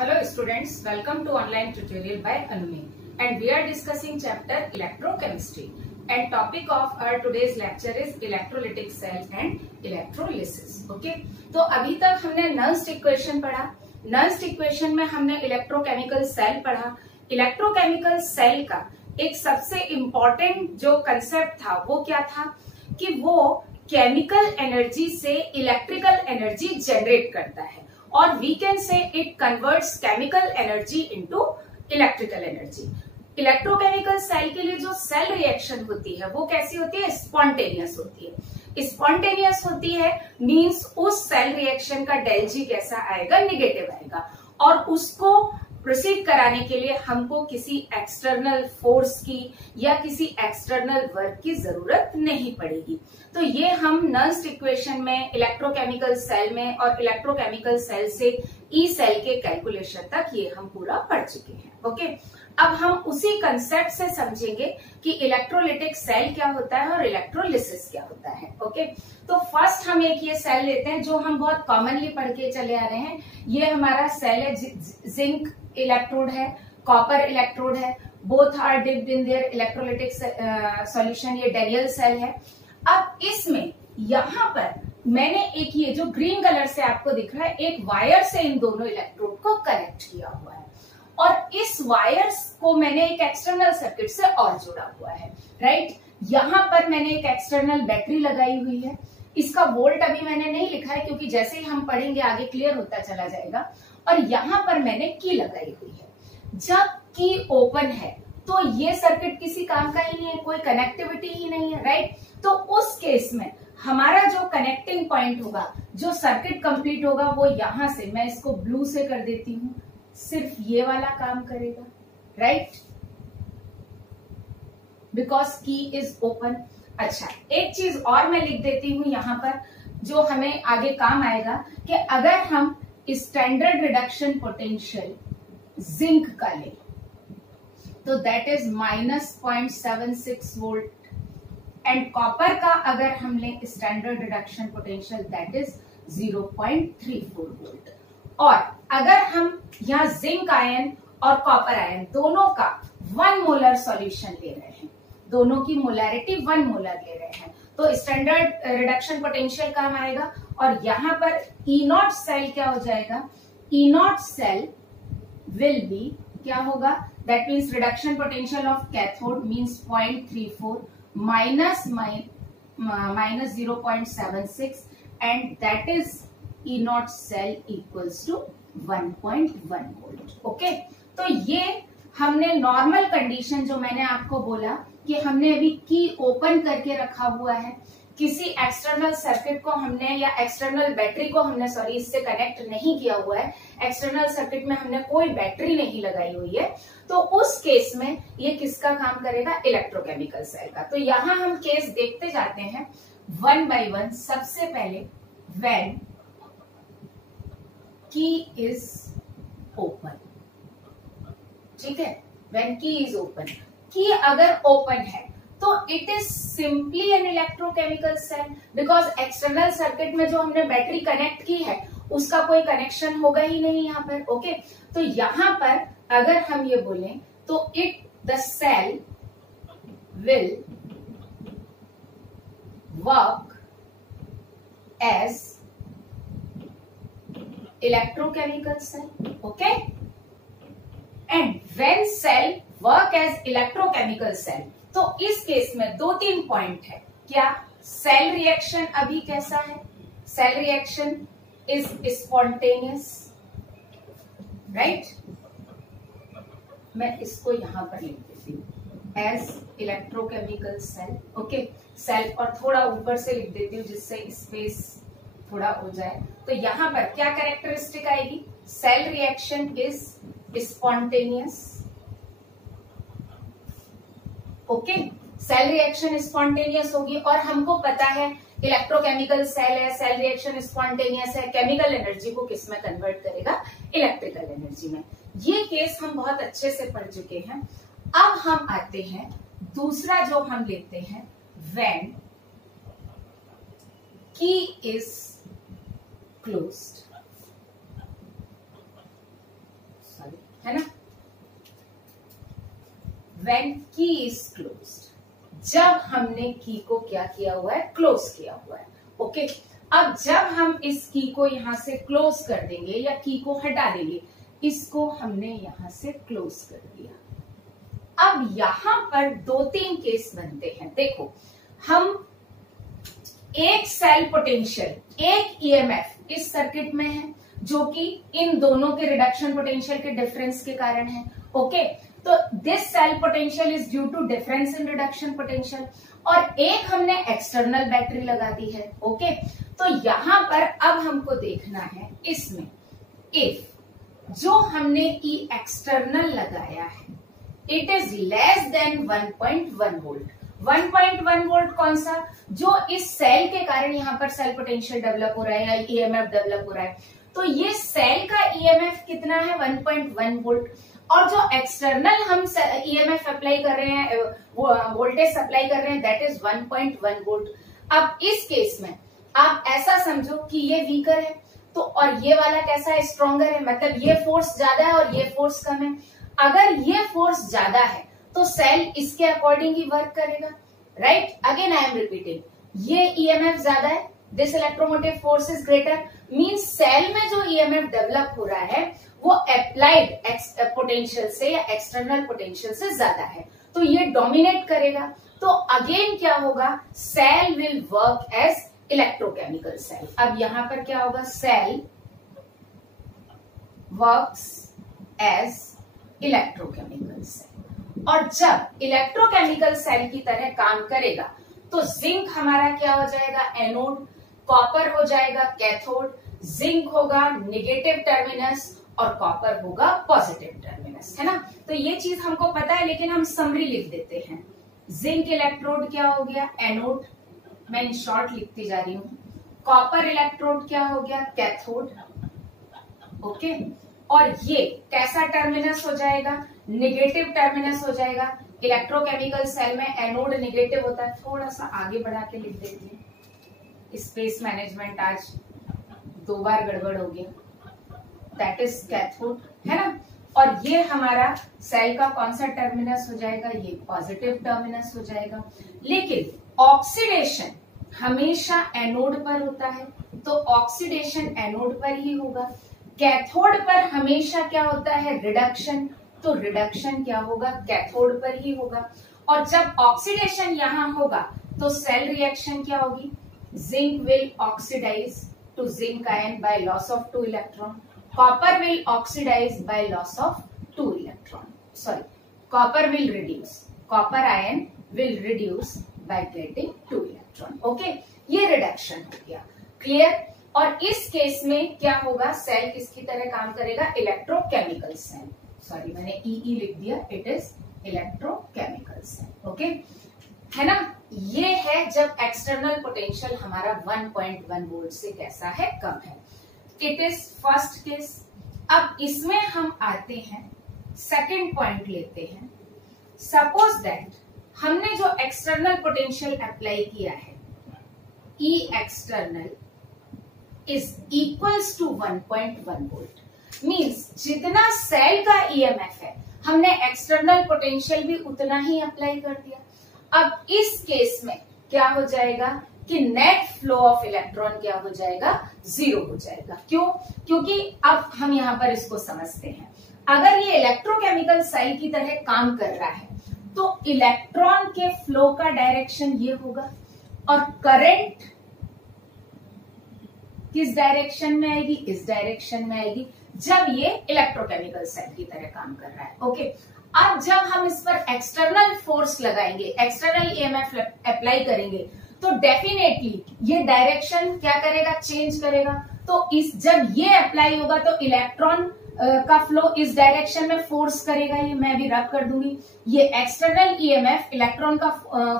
Hello students, welcome to online tutorial by Anumi and we are discussing chapter electrochemistry and topic of our today's lecture is electrolytic cell and electrolysis. Okay, तो अभी तक हमने Nernst equation पढ़ा। Nernst equation में हमने electrochemical cell पढ़ा। Electrochemical cell का एक सबसे इम्पोर्टेंट जो कंसेप्ट था वो क्या था कि वो केमिकल एनर्जी से इलेक्ट्रिकल एनर्जी जनरेट करता है और we can say it converts chemical energy into electrical energy. Electrochemical cell के लिए जो सेल रिएक्शन होती है वो कैसी होती है? स्पॉन्टेनियस होती है। स्पॉन्टेनियस होती है मींस उस सेल रिएक्शन का डेल जी कैसा आएगा? निगेटिव आएगा और उसको प्रोसीड कराने के लिए हमको किसी एक्सटर्नल फोर्स की या किसी एक्सटर्नल वर्क की जरूरत नहीं पड़ेगी। तो ये हम नर्स्ट इक्वेशन में इलेक्ट्रोकेमिकल सेल में और इलेक्ट्रोकेमिकल सेल से ई सेल के कैलकुलेशन तक ये हम पूरा पढ़ चुके हैं। ओके, अब हम उसी कंसेप्ट से समझेंगे कि इलेक्ट्रोलिटिक सेल क्या होता है और इलेक्ट्रोलिसिस क्या होता है। ओके, तो फर्स्ट हम एक ये सेल लेते हैं जो हम बहुत कॉमनली पढ़ के चले आ रहे हैं। ये हमारा सेल है, जिंक इलेक्ट्रोड है, कॉपर इलेक्ट्रोड है, both are dipped in their electrolytic solution. ये डेनियल सेल है। अब इसमें यहां पर मैंने एक ये जो ग्रीन कलर से आपको दिख रहा है एक वायर से इन दोनों इलेक्ट्रोड को कनेक्ट किया हुआ है और इस वायर्स को मैंने एक एक्सटर्नल सर्किट से और जुड़ा हुआ है। राइट, यहां पर मैंने एक एक्सटर्नल बैटरी लगाई हुई है। इसका वोल्ट अभी मैंने नहीं लिखा है क्योंकि जैसे ही हम पढ़ेंगे आगे क्लियर होता चला जाएगा। और यहां पर मैंने की लगाई हुई है। जब की ओपन है तो ये सर्किट किसी काम का ही नहीं है, कोई कनेक्टिविटी ही नहीं है। राइट, तो उस केस में हमारा जो कनेक्टिंग पॉइंट होगा, जो सर्किट कंप्लीट होगा वो यहां से, मैं इसको ब्लू से कर देती हूं, सिर्फ ये वाला काम करेगा। राइट, बिकॉज की इज ओपन। अच्छा, एक चीज और मैं लिख देती हूं यहां पर जो हमें आगे काम आएगा कि अगर हम स्टैंडर्ड रिडक्शन पोटेंशियल जिंक का ले तो that is -0.76 volt and copper का अगर हम ले standard reduction potential that is 0.34 volt. और अगर हम यहाँ जिंक आयन और कॉपर आयन दोनों का 1 मोलर सॉल्यूशन ले रहे हैं, दोनों की मोलैरिटी 1 मोलर ले रहे हैं, तो स्टैंडर्ड रिडक्शन पोटेंशियल काम आएगा। और यहां पर ई नॉट सेल क्या हो जाएगा? E not cell will be क्या होगा? That means reduction potential of cathode means 0.34 minus 0.76 and that is E not cell equals to 1.1 volt. Okay, तो ये हमने नॉर्मल कंडीशन जो मैंने आपको बोला कि हमने अभी की ओपन करके रखा हुआ है, किसी एक्सटर्नल सर्किट को हमने या एक्सटर्नल बैटरी को हमने इससे कनेक्ट नहीं किया हुआ है, एक्सटर्नल सर्किट में हमने कोई बैटरी नहीं लगाई हुई है, तो उस केस में ये किसका काम करेगा? इलेक्ट्रोकेमिकल सेल का। तो यहां हम केस देखते जाते हैं वन बाय वन। सबसे पहले व्हेन की इज ओपन, ठीक है, व्हेन की इज ओपन। की अगर ओपन है तो it is simply an electrochemical cell because external circuit में जो हमने बैटरी कनेक्ट की है उसका कोई कनेक्शन होगा ही नहीं यहाँ पर। ओके, तो यहां पर अगर हम ये बोलें तो it the cell will work as electrochemical cell. Okay, and when cell work as electrochemical cell तो इस केस में 2-3 पॉइंट है। क्या? सेल रिएक्शन अभी कैसा है? Cell reaction is spontaneous. Right, मैं इसको यहां पर लिख देती हूं as electrochemical cell. Okay, cell और थोड़ा ऊपर से लिख देती हूँ जिससे स्पेस थोड़ा हो जाए। तो यहां पर क्या कैरेक्टरिस्टिक आएगी? Cell reaction is spontaneous. Okay, cell reaction spontaneous होगी और हमको पता है इलेक्ट्रोकेमिकल सेल है, सेल रिएक्शन स्पॉन्टेनियस है, केमिकल एनर्जी को किस में कन्वर्ट करेगा? इलेक्ट्रिकल एनर्जी में। ये केस हम बहुत अच्छे से पढ़ चुके हैं। अब हम आते हैं दूसरा जो हम लेते हैं व्हेन की इज क्लोज्ड। सॉरी, है ना। When key is closed, जब हमने की को क्या किया हुआ है, क्लोज किया हुआ है। ओके, अब जब हम इस की को यहां से क्लोज कर देंगे या की को हटा देंगे, इसको हमने यहां से क्लोज कर दिया। अब यहां पर 2-3 केस बनते हैं। देखो, हम एक सेल पोटेंशियल, एक ईएमएफ इस सर्किट में है जो कि इन दोनों के रिडक्शन पोटेंशियल के डिफरेंस के कारण है। ओके, तो this cell potential is due to difference in reduction potential, और एक हमने एक्सटर्नल बैटरी लगा दी है। ओके, तो यहां पर अब हमको देखना है इसमें, इफ जो हमने ई एक्सटर्नल लगाया है it is less than 1.1 volt. 1.1 volt कौन सा, जो इस सेल के कारण यहां पर सेल पोटेंशियल डेवलप हो रहा है या ईएमएफ डेवलप हो रहा है, तो ये सेल का ईएमएफ कितना है, 1.1 वोल्ट। और जो एक्सटर्नल हम ईएमएफ अप्लाई कर रहे हैं, वोल्टेज सप्लाई कर रहे हैं, दैट इज 1.1 वोल्ट। अब इस केस में आप ऐसा समझो कि ये वीकर है, तो और ये वाला कैसा है, स्ट्रॉन्गर है, मतलब ये फोर्स ज्यादा है और ये फोर्स कम है। अगर ये फोर्स ज्यादा है तो सेल इसके अकॉर्डिंग ही वर्क करेगा, right. Again I am repeating, ये ईएमएफ ज्यादा है, this electromotive force is greater, means cell में जो ईएमएफ डेवलप हो रहा है वो अप्लाइड पोटेंशियल से या एक्सटर्नल पोटेंशियल से ज्यादा है, तो ये डोमिनेट करेगा। तो अगेन क्या होगा, cell will work as electrochemical cell. अब यहां पर क्या होगा, cell works as electrochemical cell, और जब इलेक्ट्रोकेमिकल सेल की तरह काम करेगा तो जिंक हमारा क्या हो जाएगा, एनोड, कॉपर हो जाएगा कैथोड, जिंक होगा नेगेटिव टर्मिनस और कॉपर होगा पॉजिटिव टर्मिनस, है ना। तो ये चीज हमको पता है, लेकिन हम समरी लिख देते हैं। जिंक इलेक्ट्रोड क्या हो गया, एनोड, मैं इन शॉर्ट लिखती जा रही हूं। कॉपर इलेक्ट्रोड क्या हो गया, कैथोड। ओके, और ये कैसा टर्मिनस हो जाएगा, नेगेटिव टर्मिनस हो जाएगा। इलेक्ट्रोकेमिकल सेल में एनोड नेगेटिव होता है, थोड़ा सा आगे बढ़ा के लिख देती हूँ, स्पेस मैनेजमेंट आज 2 बार गड़बड़ हो गया, दैट इज कैथोड, है ना। और ये हमारा सेल का कौन सा टर्मिनस हो जाएगा, ये पॉजिटिव टर्मिनस हो जाएगा। लेकिन ऑक्सीडेशन हमेशा एनोड पर होता है, तो ऑक्सीडेशन एनोड पर ही होगा। कैथोड पर हमेशा क्या होता है, रिडक्शन, तो रिडक्शन क्या होगा, कैथोड पर ही होगा। और जब ऑक्सीडेशन यहां होगा तो सेल रिएक्शन क्या होगी, zinc will oxidise to zinc ion by loss of 2 electron, copper will oxidize by loss of 2 electron. Sorry, copper will reduce. Copper ion will reduce by getting 2 electron. Okay, ये reduction हो गया, clear. और इस case में क्या होगा, cell किसकी तरह काम करेगा, इलेक्ट्रोकेमिकल सेल। सॉरी, मैंने ई लिख दिया, it is electrochemical cell. Okay, है ना। ये है जब एक्सटर्नल पोटेंशियल हमारा 1.1 वोल्ट से कैसा है, कम है। It is first case. अब इसमें हम आते हैं, सेकेंड पॉइंट लेते हैं। सपोज दैट हमने जो एक्सटर्नल पोटेंशियल अप्लाई किया है, E external is equals to 1.1 volt, means जितना सेल का ईएमएफ है हमने एक्सटर्नल पोटेंशियल भी उतना ही अप्लाई कर दिया। अब इस केस में क्या हो जाएगा कि नेट फ्लो ऑफ इलेक्ट्रॉन क्या हो जाएगा, 0 हो जाएगा। क्यों, क्योंकि अब हम यहां पर इसको समझते हैं। अगर ये इलेक्ट्रोकेमिकल सेल की तरह काम कर रहा है तो इलेक्ट्रॉन के फ्लो का डायरेक्शन ये होगा, और करंट किस डायरेक्शन में आएगी, इस डायरेक्शन में आएगी, जब ये इलेक्ट्रोकेमिकल सेल की तरह काम कर रहा है। ओके, अब जब हम इस पर एक्सटर्नल फोर्स लगाएंगे, एक्सटर्नल ईएमएफ अप्लाई करेंगे, तो डेफिनेटली ये डायरेक्शन क्या करेगा, चेंज करेगा। तो इस जब ये अप्लाई होगा तो इलेक्ट्रॉन का फ्लो इस डायरेक्शन में फोर्स करेगा, ये मैं भी रब कर दूंगी। ये एक्सटर्नल ईएमएफ इलेक्ट्रॉन का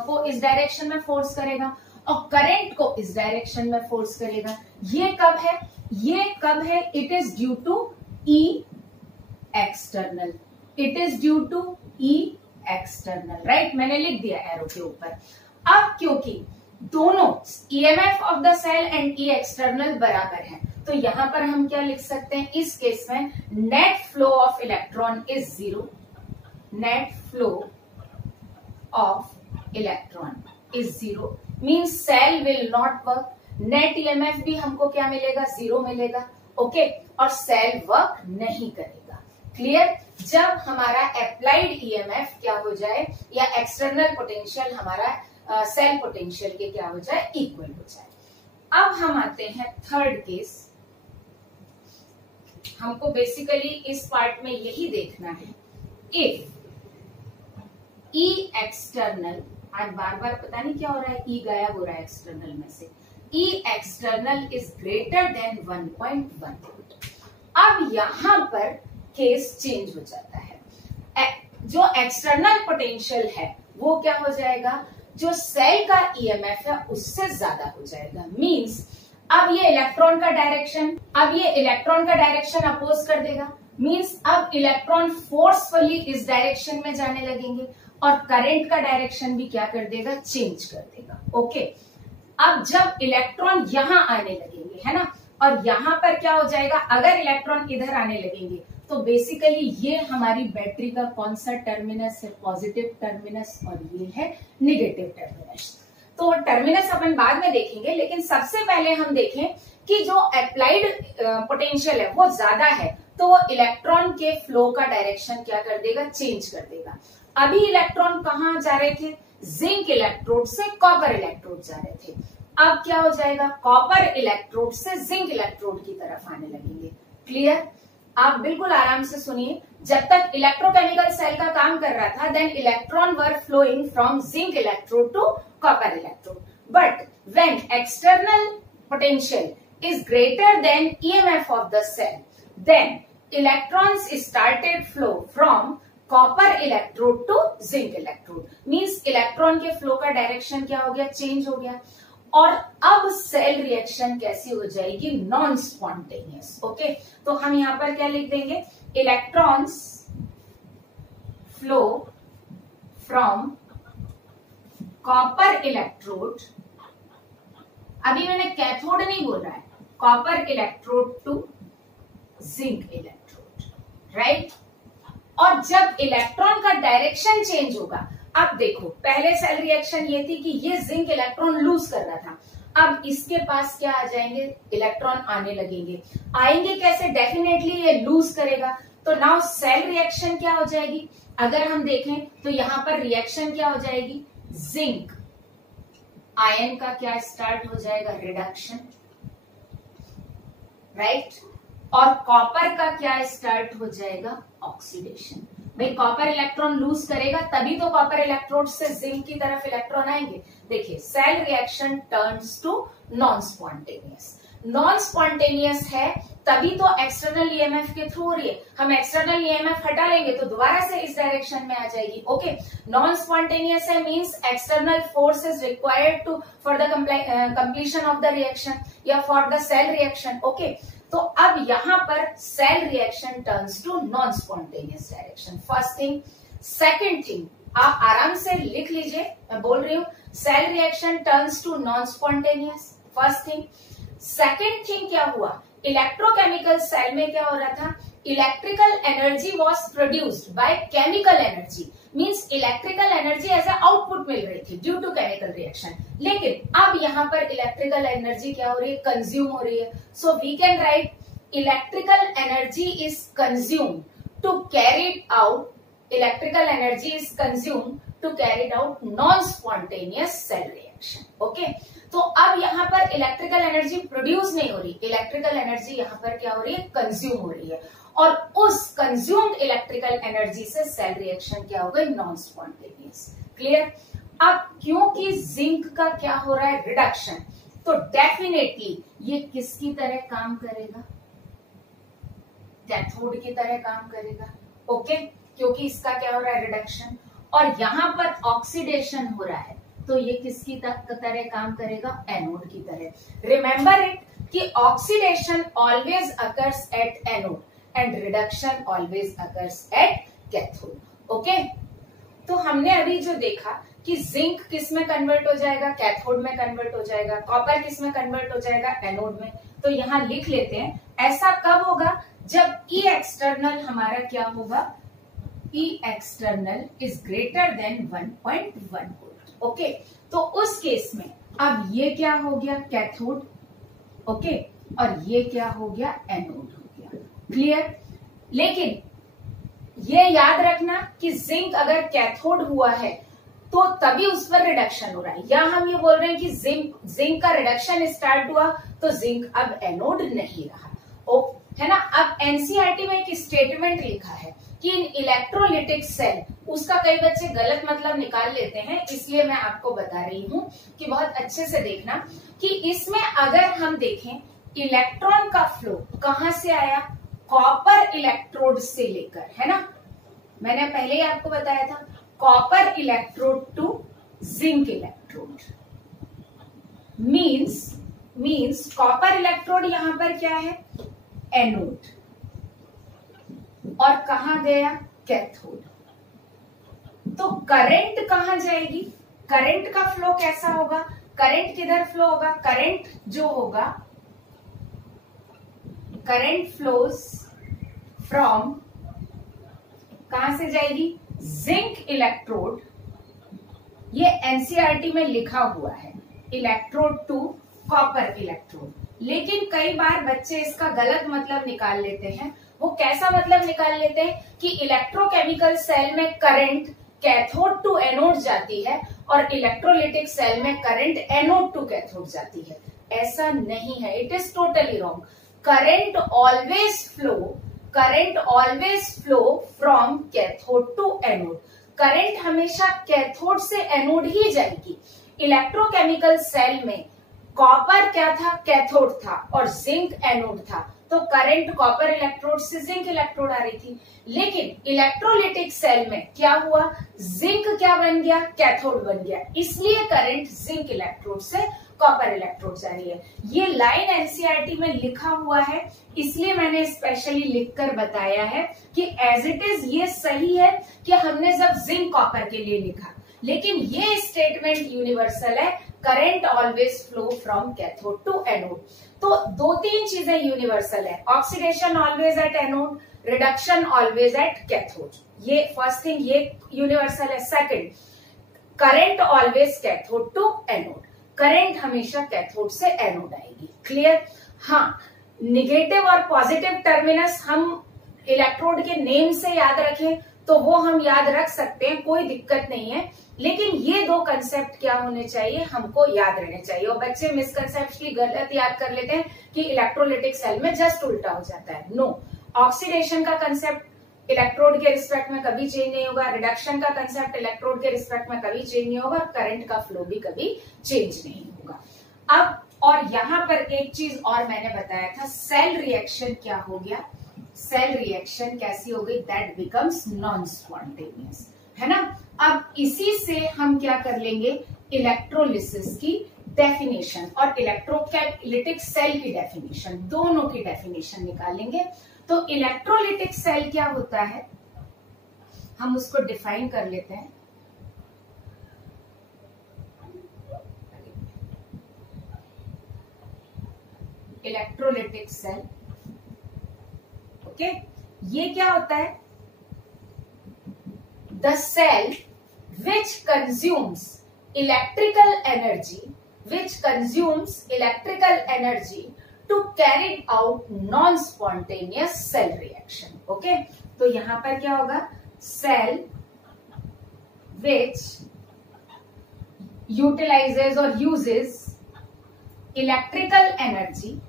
को इस डायरेक्शन में फोर्स करेगा और करंट को इस डायरेक्शन में फोर्स करेगा। ये कब है, ये कब है, it is due to E external, it is due to E external, right. मैंने लिख दिया एरो के ऊपर। अब क्योंकि दोनों EMF of the cell and E external बराबर है, तो यहां पर हम क्या लिख सकते हैं इस केस में, net flow of electron is 0, net flow of electron is 0 means cell will not work, net EMF भी हमको क्या मिलेगा, 0 मिलेगा, ओके, और सेल वर्क नहीं करेगा। क्लियर? जब हमारा अप्लाइड ईएमएफ क्या हो जाए या एक्सटर्नल पोटेंशियल हमारा सेल पोटेंशियल के क्या हो जाए, इक्वल हो जाए। अब हम आते हैं थर्ड केस। हमको बेसिकली इस पार्ट में यही देखना है, इफ ई एक्सटर्नल, आज बार बार पता नहीं क्या हो रहा है, ई गायब हो रहा है एक्सटर्नल में से, E external is greater than 1.1 volt. अब यहां पर केस चेंज हो जाता है, जो एक्सटर्नल पोटेंशियल है वो क्या हो जाएगा, जो सेल का ईएमएफ है उससे ज्यादा हो जाएगा। मींस अब ये इलेक्ट्रॉन का डायरेक्शन अपोज कर देगा, मींस अब इलेक्ट्रॉन फोर्सफुली इस डायरेक्शन में जाने लगेंगे और करंट का डायरेक्शन भी क्या कर देगा, चेंज कर देगा। ओके, अब जब इलेक्ट्रॉन यहां आने लगेंगे, है ना, और यहां पर क्या हो जाएगा, अगर इलेक्ट्रॉन इधर आने लगेंगे तो बेसिकली ये हमारी बैटरी का कौन सा टर्मिनस है, पॉजिटिव टर्मिनस, और ये है निगेटिव टर्मिनस। तो टर्मिनस अपन बाद में देखेंगे, लेकिन सबसे पहले हम देखें कि जो अप्लाइड पोटेंशियल है वो ज्यादा है तो वो इलेक्ट्रॉन के फ्लो का डायरेक्शन क्या कर देगा, चेंज कर देगा। अभी इलेक्ट्रॉन कहाँ जा रहे थे, जिंक इलेक्ट्रोड से कॉपर इलेक्ट्रोड जा रहे थे, अब क्या हो जाएगा, कॉपर इलेक्ट्रोड से जिंक इलेक्ट्रोड की तरफ आने लगेंगे। क्लियर? आप बिल्कुल आराम से सुनिए, जब तक इलेक्ट्रोकेमिकल सेल का काम कर रहा था, then electron were flowing from zinc electrode to copper electrode, but when external potential is greater than EMF of the cell, then electrons started flow from copper electrode to zinc electrode, means electron के flow का direction क्या हो गया, change हो गया। और अब cell reaction कैसी हो जाएगी, नॉन स्पॉन्टेनियस। ओके, तो हम यहां पर क्या लिख देंगे, electrons flow from copper electrode, अभी मैंने कैथोड नहीं बोल रहा है, copper electrode to zinc electrode, right. और जब इलेक्ट्रॉन का डायरेक्शन चेंज होगा, अब देखो पहले सेल रिएक्शन ये थी कि ये जिंक इलेक्ट्रॉन लूज कर रहा था, अब इसके पास क्या आ जाएंगे, इलेक्ट्रॉन आने लगेंगे। आएंगे कैसे, डेफिनेटली ये लूज करेगा, तो नाउ सेल रिएक्शन क्या हो जाएगी, अगर हम देखें तो यहां पर रिएक्शन क्या हो जाएगी, जिंक आयन का क्या स्टार्ट हो जाएगा, रिडक्शन, राइट, और कॉपर का क्या स्टार्ट हो जाएगा, ऑक्सीडेशन। भाई कॉपर इलेक्ट्रॉन लूज करेगा तभी तो कॉपर इलेक्ट्रोड से जिंक की तरफ इलेक्ट्रॉन आएंगे। देखिए cell reaction turns to non spontaneous, non spontaneous है तभी तो एक्सटर्नल ईएमएफ के थ्रू हो रही है, हम एक्सटर्नल ईएमएफ हटा लेंगे तो दोबारा से इस डायरेक्शन में आ जाएगी। ओके, नॉन स्पॉन्टेनियस है means external force is required to for the completion of the reaction या for the cell reaction. Okay, तो अब यहां पर cell reaction turns to non spontaneous direction, first thing. Second thing आप आराम से लिख लीजिए, मैं बोल रही हूं, cell reaction turns to non spontaneous, first thing. Second thing क्या हुआ, इलेक्ट्रोकेमिकल सेल में क्या हो रहा था, electrical energy was produced by chemical energy, means electrical energy as a output मिल रही थी ड्यू टू केमिकल रिएक्शन, लेकिन अब यहां पर इलेक्ट्रिकल एनर्जी क्या हो रही है, कंज्यूम हो रही है। So we can write electrical energy is consume to carry out, electrical energy is consume to carry out non spontaneous cell reaction. Okay, तो अब यहां पर इलेक्ट्रिकल एनर्जी प्रोड्यूस नहीं हो रही, इलेक्ट्रिकल एनर्जी यहां पर क्या हो रही है, कंज्यूम हो रही है, और उस कंज्यूम्ड इलेक्ट्रिकल एनर्जी से सेल रिएक्शन क्या हो गई, नॉन स्पॉन्टेनियस। क्लियर? अब क्योंकि जिंक का क्या हो रहा है, रिडक्शन, तो डेफिनेटली ये किसकी तरह काम करेगा, कैथोड की तरह काम करेगा। ओके, क्योंकि इसका क्या हो रहा है, रिडक्शन, और यहां पर ऑक्सीडेशन हो रहा है तो ये किसकी तरह काम करेगा, एनोड की तरह। रिमेंबर इट कि oxidation always occurs at anode and reduction always occurs at cathode. Okay, तो हमने अभी जो देखा कि जिंक किस में कन्वर्ट हो जाएगा, कैथोड में कन्वर्ट हो जाएगा, कॉपर किस में कन्वर्ट हो जाएगा, एनोड में। तो यहाँ लिख लेते हैं, ऐसा कब होगा, जब ई एक्सटर्नल हमारा क्या होगा, E external is greater than 1.1 volt. Okay, तो उस केस में अब ये क्या हो गया, कैथोड, ओके, और ये क्या हो गया, एनोड हो गया। क्लियर। लेकिन ये याद रखना कि जिंक अगर कैथोड हुआ है तो तभी उस पर रिडक्शन हो रहा है, या हम ये बोल रहे हैं कि जिंक का रिडक्शन स्टार्ट हुआ तो जिंक अब एनोड नहीं रहा, ओ है ना। अब एनसीईआरटी में एक स्टेटमेंट लिखा है कि इन इलेक्ट्रोलिटिक सेल, उसका कई बच्चे गलत मतलब निकाल लेते हैं, इसलिए मैं आपको बता रही हूं कि बहुत अच्छे से देखना कि इसमें अगर हम देखें इलेक्ट्रॉन का फ्लो कहां से आया, कॉपर इलेक्ट्रोड से लेकर, है ना, मैंने पहले ही आपको बताया था, copper electrode to zinc electrode. Means copper electrode यहां पर क्या है, एनोड, और कहां गया, कैथोड। तो करंट कहां जाएगी, करंट का फ्लो कैसा होगा, करंट किधर फ्लो होगा, करंट जो होगा, करंट फ्लोज फ्रॉम, कहां से जाएगी, जिंक इलेक्ट्रोड, ये एनसीईआरटी में लिखा हुआ है, इलेक्ट्रोड टू कॉपर इलेक्ट्रोड। लेकिन कई बार बच्चे इसका गलत मतलब निकाल लेते हैं। वो कैसा मतलब निकाल लेते हैं कि इलेक्ट्रोकेमिकल सेल में करंट कैथोड टू एनोड जाती है और इलेक्ट्रोलिटिक सेल में करंट एनोड टू कैथोड जाती है। ऐसा नहीं है, it is totally wrong. Current always flow from cathode to anode. करंट हमेशा कैथोड से एनोड ही जाएगी। इलेक्ट्रोकेमिकल सेल में कॉपर क्या था, कैथोड था, और जिंक एनोड था, तो करंट कॉपर इलेक्ट्रोड से जिंक इलेक्ट्रोड आ रही थी। लेकिन इलेक्ट्रोलिटिक सेल में क्या हुआ, जिंक क्या बन गया, कैथोड बन गया, इसलिए करंट जिंक इलेक्ट्रोड से कॉपर इलेक्ट्रोड जा रही है। ये लाइन एनसीईआरटी में लिखा हुआ है, इसलिए मैंने स्पेशली लिखकर बताया है कि एज इट इज ये सही है कि हमने जब जिंक कॉपर के लिए लिखा, लेकिन ये स्टेटमेंट यूनिवर्सल है, current always flow from cathode to anode. तो दो तीन चीजें यूनिवर्सल है, oxidation always at anode, reduction always at cathode, ये फर्स्ट थिंग, ये यूनिवर्सल है। Second, current always cathode to anode, करंट हमेशा कैथोड से एनोड आएगी। क्लियर। हाँ, निगेटिव और पॉजिटिव टर्मिनस हम इलेक्ट्रोड के नेम से याद रखें तो वो हम याद रख सकते हैं, कोई दिक्कत नहीं है। लेकिन ये दो कंसेप्ट क्या होने चाहिए, हमको याद रहने चाहिए। और बच्चे मिसकंसेप्शनली गलत याद कर लेते हैं कि इलेक्ट्रोलिटिक सेल में जस्ट उल्टा हो जाता है। नो, ऑक्सीडेशन का कंसेप्ट इलेक्ट्रोड के रिस्पेक्ट में कभी चेंज नहीं होगा, रिडक्शन का कंसेप्ट इलेक्ट्रोड के रिस्पेक्ट में कभी चेंज नहीं होगा, करंट का फ्लो भी कभी चेंज नहीं होगा। अब और यहाँ पर एक चीज और मैंने बताया था, सेल रिएक्शन क्या हो गया, सेल रिएक्शन कैसी हो गई, दैट बिकम्स नॉन स्पॉन्टेनियस, है ना। अब इसी से हम क्या कर लेंगे, इलेक्ट्रोलिसिस की डेफिनेशन और इलेक्ट्रोलिटिक सेल की डेफिनेशन, दोनों की डेफिनेशन निकालेंगे। तो इलेक्ट्रोलिटिक सेल क्या होता है, हम उसको डिफाइन कर लेते हैं। इलेक्ट्रोलिटिक सेल, ओके, ये क्या होता है, the cell which consumes electrical energy to carry out non-spontaneous cell reaction. Okay, तो यहां पर क्या होगा, cell which utilizes or uses electrical energy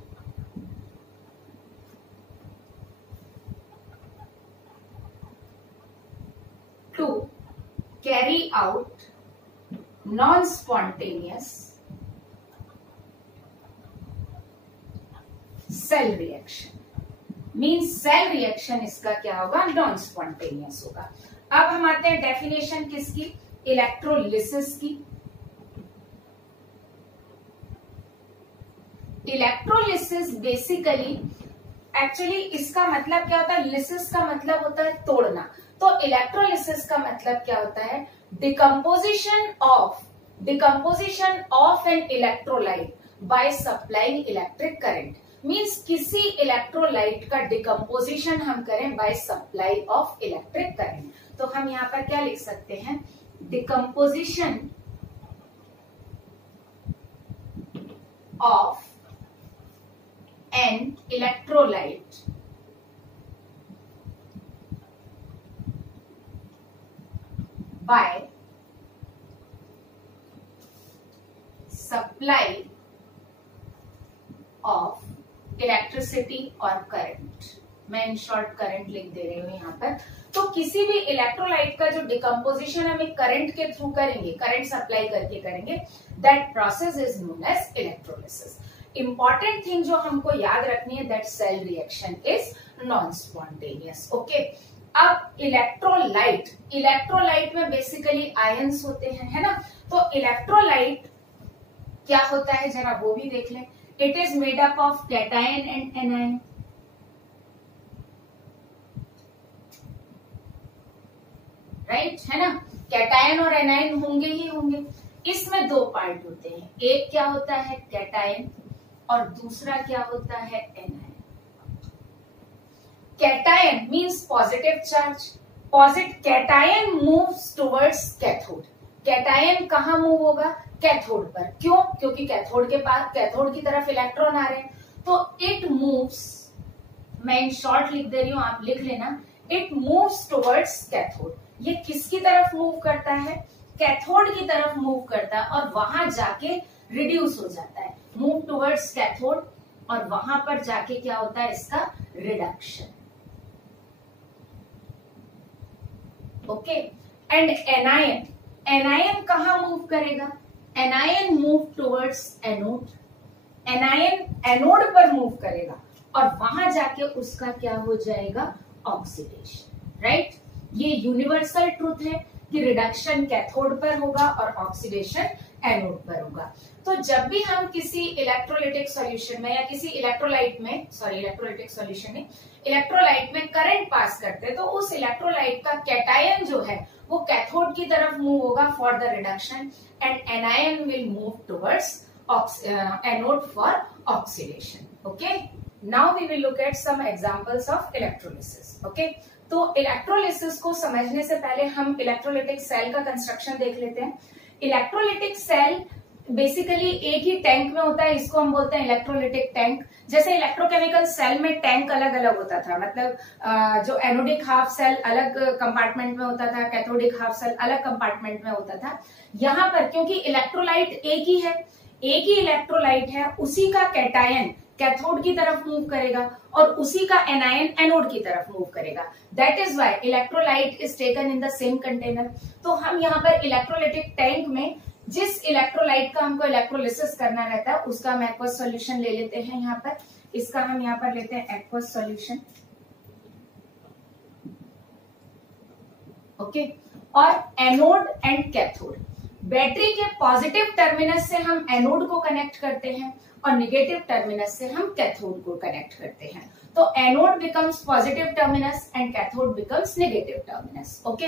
to carry out non-spontaneous cell reaction, means cell reaction इसका क्या होगा, non-spontaneous होगा। अब हम आते हैं डेफिनेशन किसकी, इलेक्ट्रोलिसिस की। इलेक्ट्रोलिसिस बेसिकली, एक्चुअली इसका मतलब क्या होता है, लिसिस का मतलब होता है तोड़ना। तो इलेक्ट्रोलिसिस का मतलब क्या होता है? Decomposition of an electrolyte by supplying electric current. Means किसी इलेक्ट्रोलाइट का डिकम्पोजिशन हम करें by supply of electric current. तो हम यहाँ पर क्या लिख सकते हैं? Decomposition of an electrolyte by supply of electricity और करंट। मैं इन शॉर्ट करंट लिख दे रही हूं यहाँ पर। तो किसी भी इलेक्ट्रोलाइट का जो डिकम्पोजिशन हम एक करंट के थ्रू करेंगे, करंट सप्लाई करके करेंगे, that process is known as electrolysis. Important thing जो हमको याद रखनी है, that cell reaction is non spontaneous. Okay, अब इलेक्ट्रोलाइट में बेसिकली आयंस होते हैं, है ना? तो इलेक्ट्रोलाइट क्या होता है जरा वो भी देख लें। It is made up of cation and anion. Right, है ना? कैटायन और एनायन होंगे ही होंगे। इसमें दो पार्ट होते हैं, एक क्या होता है कैटायन और दूसरा क्या होता है anion. Cation means positive charge. Cation moves towards cathode. Cation कहाँ मूव होगा? कैथोड पर। क्यों? क्योंकि कैथोड के पास, कैथोड की तरफ इलेक्ट्रॉन आ रहे हैं, तो इट मूव्स, मैं इन शॉर्ट लिख दे रही हूं, आप लिख लेना, इट मूव्स टुवर्ड्स कैथोड। ये किसकी तरफ मूव करता है? कैथोड की तरफ मूव करता है और वहां जाके रिड्यूस हो जाता है। मूव टुवर्ड्स कैथोड और वहां पर जाके क्या होता है? इसका reduction. Okay, and anion, anion कहां मूव करेगा? Anion move towards anode. Anion anode पर मूव करेगा और वहां जाके उसका क्या हो जाएगा? ऑक्सीडेशन। राइट, ये यूनिवर्सल ट्रूथ है कि रिडक्शन कैथोड पर होगा और ऑक्सीडेशन एनोड पर होगा। तो जब भी हम किसी इलेक्ट्रोलाइटिक सॉल्यूशन में या किसी इलेक्ट्रोलाइट में, इलेक्ट्रोलाइटिक सॉल्यूशन में, इलेक्ट्रोलाइट में करंट पास करते हैं, तो उस इलेक्ट्रोलाइट का कैटायन जो है वो कैथोड की तरफ मूव होगा for the reduction and anion will move towards anode for oxidation. Okay, now we will look at some examples of electrolysis. Okay, तो इलेक्ट्रोलिसिस को समझने से पहले हम इलेक्ट्रोलाइटिक सेल का कंस्ट्रक्शन देख लेते हैं। इलेक्ट्रोलाइटिक सेल बेसिकली एक ही टैंक में होता है, इसको हम बोलते हैं इलेक्ट्रोलाइटिक टैंक। जैसे इलेक्ट्रोकेमिकल सेल में टैंक अलग अलग होता था, मतलब जो एनोडिक हाफ सेल अलग कंपार्टमेंट में होता था, कैथोडिक हाफ सेल अलग कंपार्टमेंट में होता था। यहाँ पर क्योंकि इलेक्ट्रोलाइट एक ही है, एक ही इलेक्ट्रोलाइट है, उसी का कैटायन कैथोड की तरफ मूव करेगा और उसी का एनायन एनोड की तरफ मूव करेगा। That is why electrolyte is taken in the same container. तो हम यहाँ पर इलेक्ट्रोलाइटिक टैंक में जिस इलेक्ट्रोलाइट का हमको इलेक्ट्रोलिसिस करना रहता है उसका हम एक्वस सॉल्यूशन ले लेते हैं। यहाँ पर इसका हम यहाँ पर लेते हैं एक्वस सॉल्यूशन। ओके, और एनोड एंड कैथोड, बैटरी के पॉजिटिव टर्मिनस से हम एनोड को कनेक्ट करते हैं और निगेटिव टर्मिनस से हम कैथोड को कनेक्ट करते हैं। तो anode becomes positive terminus and cathode becomes negative terminus. Okay,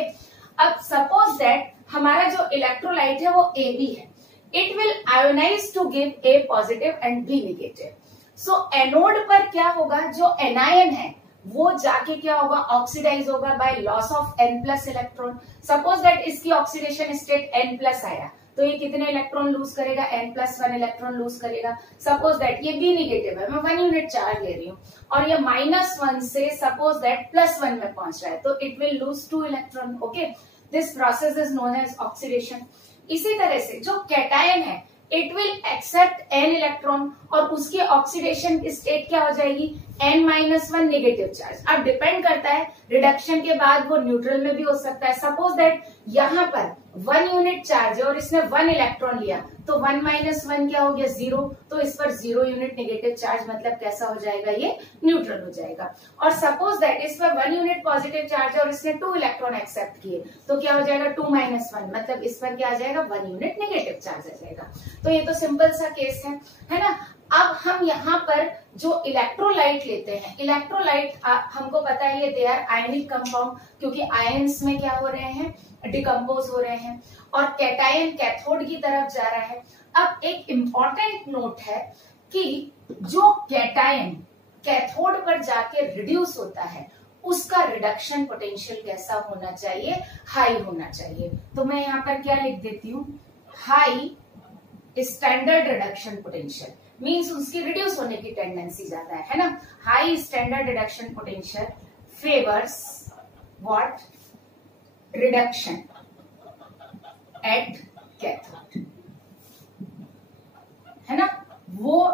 अब सपोज दैट हमारा जो इलेक्ट्रोलाइट है वो AB है, it will ionize to give A positive and B negative. So anode पर क्या होगा? जो एनायन है वो जाके क्या होगा? ऑक्सीडाइज होगा bye loss of N+ electron. Suppose that इसकी ऑक्सीडेशन स्टेट N+ आया, तो ये कितने इलेक्ट्रॉन लूज करेगा? N+1 इलेक्ट्रॉन लूज करेगा। सपोज दैट ये B नेगेटिव है, मैं 1 यूनिट चार्ज ले रही हूँ और ये -1 से सपोज दैट +1 में पहुंच रहा है, तो it will lose 2 electron. Okay, this process is known as oxidation. इसी तरह से जो कैटायन है it will accept N electron और उसकी ऑक्सीडेशन स्टेट क्या हो जाएगी? N-1 negative charge. अब डिपेंड करता है रिडक्शन के बाद वो न्यूट्रल में भी हो सकता है। सपोज दैट यहाँ पर 1 यूनिट चार्ज है और इसने 1 इलेक्ट्रॉन लिया, तो 1 माइनस 1 क्या हो गया 0, तो इस पर 0 यूनिट नेगेटिव चार्ज, मतलब कैसा हो जाएगा, ये न्यूट्रल हो जाएगा। और सपोज दैट इस पर 1 यूनिट पॉजिटिव चार्ज है और इसने 2 इलेक्ट्रॉन एक्सेप्ट किए, तो क्या हो जाएगा 2 माइनस 1, मतलब इस पर क्या आ जाएगा 1 यूनिट नेगेटिव चार्ज आ जाएगा। तो ये तो सिंपल सा केस है ना। अब हम यहाँ पर जो इलेक्ट्रोलाइट लेते हैं, इलेक्ट्रोलाइट हमको पता है ये दे आर आयनिक कंपाउंड, क्योंकि आयंस में क्या हो रहे हैं, डिकम्पोज हो रहे हैं, और कैटायन कैथोड की तरफ जा रहा है। अब एक इंपॉर्टेंट नोट है कि जो कैटायन कैथोड पर जाके रिड्यूस होता है उसका रिडक्शन पोटेंशियल कैसा होना चाहिए, हाई होना चाहिए। तो मैं यहाँ पर क्या लिख देती हूँ, high standard reduction potential, means उसकी रिड्यूस होने की टेंडेंसी ज्यादा है ना। High standard reduction potential favours what, reduction at cathode, है ना, वो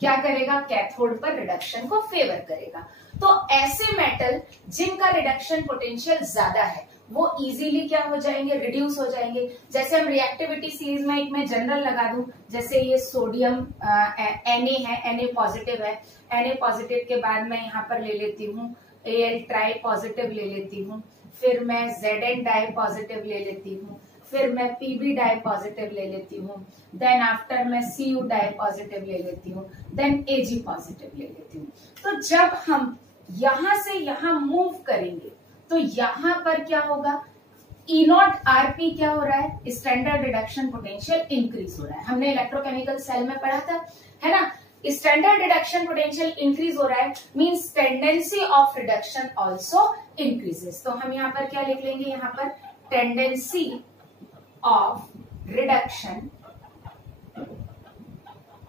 क्या करेगा, कैथोड पर रिडक्शन को फेवर करेगा। तो ऐसे मेटल जिनका रिडक्शन पोटेंशियल ज्यादा है वो इजीली क्या हो जाएंगे, रिड्यूस हो जाएंगे। जैसे हम रिएक्टिविटी सीरीज में एक मैं जनरल लगा दूं, जैसे ये सोडियम Na है, Na पॉजिटिव है, Na पॉजिटिव के बाद मैं यहाँ पर ले लेती हूँ Al ट्राई पॉजिटिव ले लेती हूँ, फिर मैं Zn डाई पॉजिटिव ले लेती हूँ, फिर मैं Pb डाई पॉजिटिव ले लेती हूँ, देन आफ्टर मैं Cu डाई पॉजिटिव ले लेती हूँ, देन Ag पॉजिटिव ले लेती हूँ। तो जब हम यहां से यहां मूव करेंगे तो यहां पर क्या होगा, E0 Rp क्या हो रहा है, स्टैंडर्ड रिडक्शन पोटेंशियल इंक्रीज हो रहा है। हमने इलेक्ट्रोकेमिकल सेल में पढ़ा था, है ना। स्टैंडर्ड रिडक्शन पोटेंशियल इंक्रीज हो रहा है, means tendency of reduction also increases. तो हम यहाँ पर क्या लिख लेंगे, यहाँ पर टेंडेंसी ऑफ रिडक्शन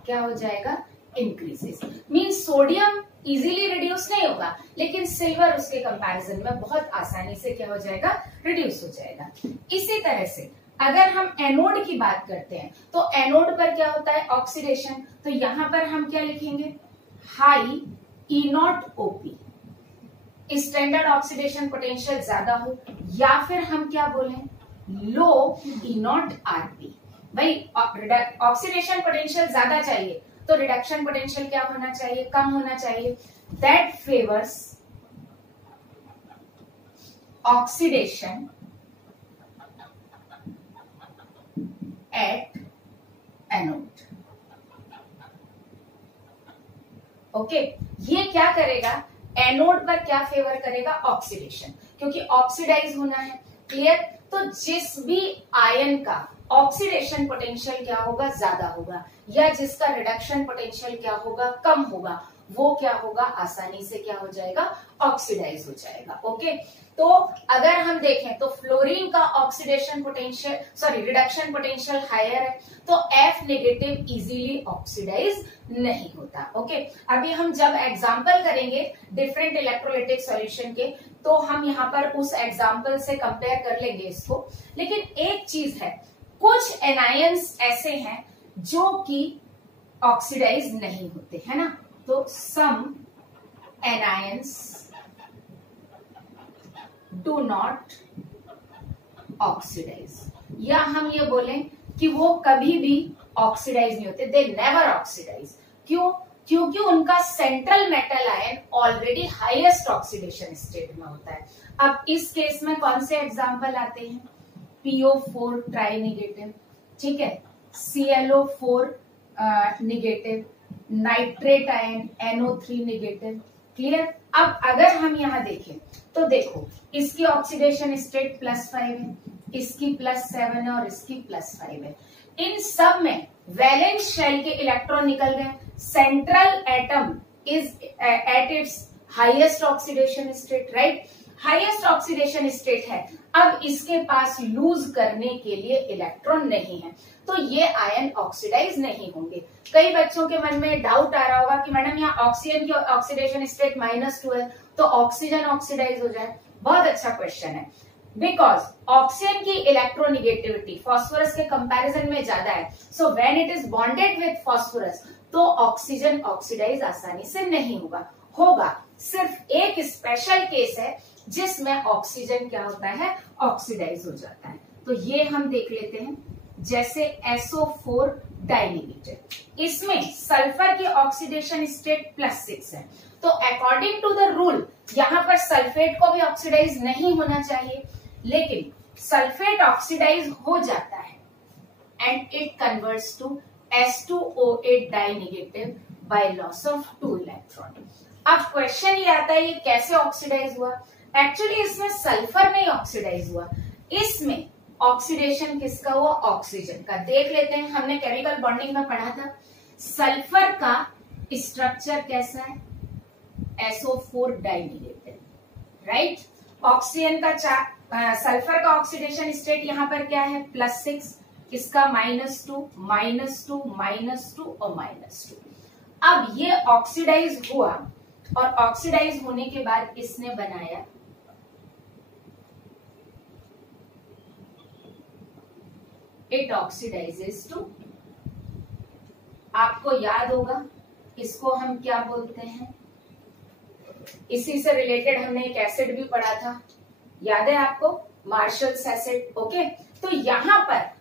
क्या हो जाएगा, increases. Means sodium easily reduce नहीं होगा, लेकिन सिल्वर उसके कंपैरिजन में बहुत आसानी से क्या हो जाएगा, रिड्यूस हो जाएगा। इसी तरह से अगर हम एनोड की बात करते हैं तो एनोड पर क्या होता है, ऑक्सीडेशन। तो यहां पर हम क्या लिखेंगे, high E0 OP, standard oxidation potential ज्यादा हो, या फिर हम क्या बोलें, लो E0 RP। भाई ऑक्सीडेशन पोटेंशियल ज्यादा चाहिए तो रिडक्शन पोटेंशियल क्या होना चाहिए, कम होना चाहिए। That favours oxidation at anode. Okay, ये क्या करेगा, एनोड पर क्या फेवर करेगा, ऑक्सीडेशन, क्योंकि ऑक्सीडाइज होना है। क्लियर। तो जिस भी आयन का ऑक्सीडेशन पोटेंशियल क्या होगा, ज्यादा होगा, या जिसका रिडक्शन पोटेंशियल क्या होगा, कम होगा, वो क्या होगा, आसानी से क्या हो जाएगा, ऑक्सीडाइज हो जाएगा। ओके, तो अगर हम देखें तो फ्लोरीन का oxidation potential reduction potential higher है, तो F नेगेटिव इजीली ऑक्सीडाइज नहीं होता। ओके, अभी हम जब एग्जांपल करेंगे डिफरेंट इलेक्ट्रोलाइटिक सॉल्यूशन के, तो हम यहाँ पर उस एग्जांपल से कंपेयर कर लेंगे इसको। लेकिन एक चीज है, कुछ एनायंस ऐसे हैं जो कि ऑक्सीडाइज नहीं होते, है ना। तो सम एनायंस डू नॉट ऑक्सीडाइज, या हम ये बोलें कि वो कभी भी ऑक्सीडाइज नहीं होते, दे नेवर ऑक्सीडाइज। क्यों, क्योंकि उनका central metal ion already highest oxidation state में होता है। अब इस केस में कौन से एग्जाम्पल आते हैं, PO4 ट्राई नेगेटिव, ठीक है, ClO4 negative, nitrate ion NO3 negative. Clear. अब अगर हम यहाँ देखें तो देखो, इसकी ऑक्सीडेशन स्टेट +5 है, इसकी +7 है और इसकी +5 है। इन सब में वैलेंस शेल के इलेक्ट्रॉन निकल गए, central atom is at its highest oxidation state, right, highest oxidation state है। अब इसके पास लूज करने के लिए इलेक्ट्रॉन नहीं है, तो ये आयन ऑक्सीडाइज नहीं होंगे। कई बच्चों के मन में डाउट आ रहा होगा कि मैडम यहाँ ऑक्सीजन की ऑक्सीडेशन स्टेट -2 है, तो ऑक्सीजन ऑक्सीडाइज हो जाए। बहुत अच्छा क्वेश्चन है, बिकॉज ऑक्सीजन की इलेक्ट्रोनिगेटिविटी फास्फोरस के कंपैरिजन में ज्यादा है। So when it is bonded with phosphorus, तो ऑक्सीजन ऑक्सीडाइज आसानी से नहीं होगा। सिर्फ एक स्पेशल केस है जिसमें ऑक्सीजन क्या होता है, ऑक्सीडाइज हो जाता है। तो ये हम देख लेते हैं, जैसे SO4 डाइनेगेटिव, इसमें सल्फर की ऑक्सीडेशन स्टेट +6 है। तो अकॉर्डिंग टू द रूल यहाँ पर सल्फेट को भी ऑक्सीडाइज नहीं होना चाहिए, लेकिन सल्फेट ऑक्सीडाइज हो जाता है and it converts to S2O8 dinegative by loss of 2 electron. अब क्वेश्चन ये आता है, ये कैसे ऑक्सीडाइज हुआ? एक्चुअली इसमें सल्फर नहीं ऑक्सीडाइज हुआ, इसमें ऑक्सीडेशन किसका हुआ, ऑक्सीजन का। देख लेते हैं, हमने केमिकल बॉन्डिंग में पढ़ा था सल्फर का स्ट्रक्चर कैसा है, SO4 डाइनेगेटिव, राइट। ऑक्सीजन का सल्फर का ऑक्सीडेशन स्टेट यहाँ पर क्या है, +6, इसका -2 -2 -2 और -2। अब ये ऑक्सीडाइज हुआ और ऑक्सीडाइज होने के बाद इसने बनाया इट ऑक्सीडाइजेस टू, आपको याद होगा इसको हम क्या बोलते हैं, इसी से रिलेटेड हमने एक एसिड भी पढ़ा था, याद है आपको, मार्शल्स एसिड। ओके, तो यहां पर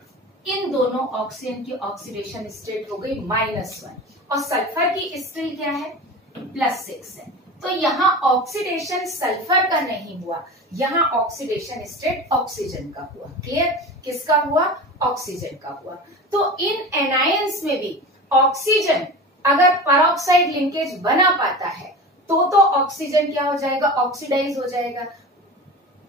इन दोनों ऑक्सीजन की ऑक्सीडेशन स्टेट हो गई -1 और सल्फर की स्टिल क्या है, +6 है। तो यहाँ ऑक्सीडेशन सल्फर का नहीं हुआ, यहाँ ऑक्सीडेशन स्टेट ऑक्सीजन का हुआ। क्लियर? किसका हुआ, ऑक्सीजन का हुआ। तो इन एनायंस में भी ऑक्सीजन अगर परऑक्साइड लिंकेज बना पाता है तो ऑक्सीजन क्या हो जाएगा, ऑक्सीडाइज हो जाएगा,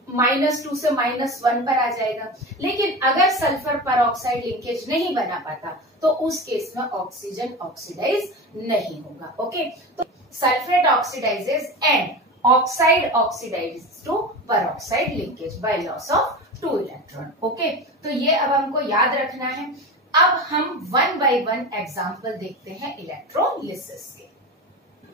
-2 से -1 पर आ जाएगा। लेकिन अगर सल्फर परऑक्साइड लिंकेज नहीं बना पाता तो उस केस में ऑक्सीजन ऑक्सीडाइज नहीं होगा। ओके, तो sulphate oxidizes and oxide oxidize to peroxide linkage by loss of 2 electron. Okay, तो ये अब हमको याद रखना है। अब हम 1 by 1 एग्जाम्पल देखते हैं इलेक्ट्रोलिसिस के।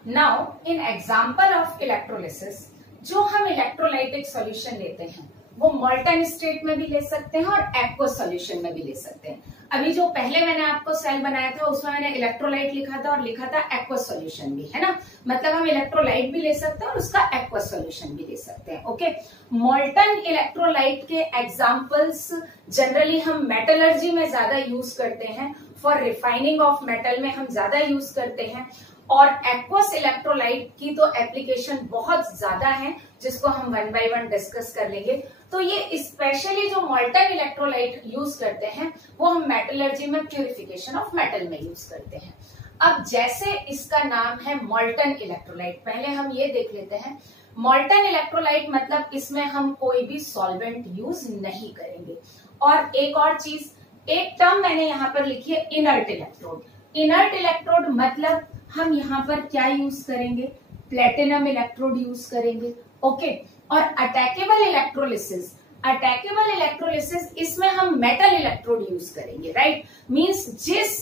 Now in example of electrolysis, जो हम इलेक्ट्रोलाइटिक सॉल्यूशन लेते हैं वो मोल्टन स्टेट में भी ले सकते हैं और एक्वस सॉल्यूशन में भी ले सकते हैं। अभी जो पहले मैंने आपको सेल बनाया था उसमें मैंने इलेक्ट्रोलाइट लिखा था और लिखा था एक्वस सॉल्यूशन भी, है ना। मतलब हम इलेक्ट्रोलाइट भी ले सकते हैं और उसका एक्वस सॉल्यूशन भी ले सकते हैं। ओके, मोल्टन इलेक्ट्रोलाइट के एग्जांपल्स जनरली हम मेटलर्जी में ज्यादा यूज करते हैं, फॉर रिफाइनिंग ऑफ मेटल में हम ज्यादा यूज करते हैं, और एक्वस इलेक्ट्रोलाइट की तो एप्लीकेशन बहुत ज्यादा है जिसको हम 1 by 1 डिस्कस कर लेंगे। तो ये स्पेशली जो मोल्टन इलेक्ट्रोलाइट यूज करते हैं वो हम मेटलर्जी में प्यूरिफिकेशन ऑफ मेटल में यूज करते हैं। अब जैसे इसका नाम है मोल्टन इलेक्ट्रोलाइट, पहले हम ये देख लेते हैं। मोल्टन इलेक्ट्रोलाइट मतलब इसमें हम कोई भी सॉल्वेंट यूज नहीं करेंगे। और एक और चीज, एक टर्म मैंने यहाँ पर लिखी है इनर्ट इलेक्ट्रोड। इनर्ट इलेक्ट्रोड मतलब हम यहाँ पर क्या यूज करेंगे, प्लेटिनम इलेक्ट्रोड यूज करेंगे। ओके, और अटैकेबल इलेक्ट्रोलिसिस, अटैकेबल इलेक्ट्रोलिसिस इसमें हम मेटल इलेक्ट्रोड यूज करेंगे, राइट। मींस जिस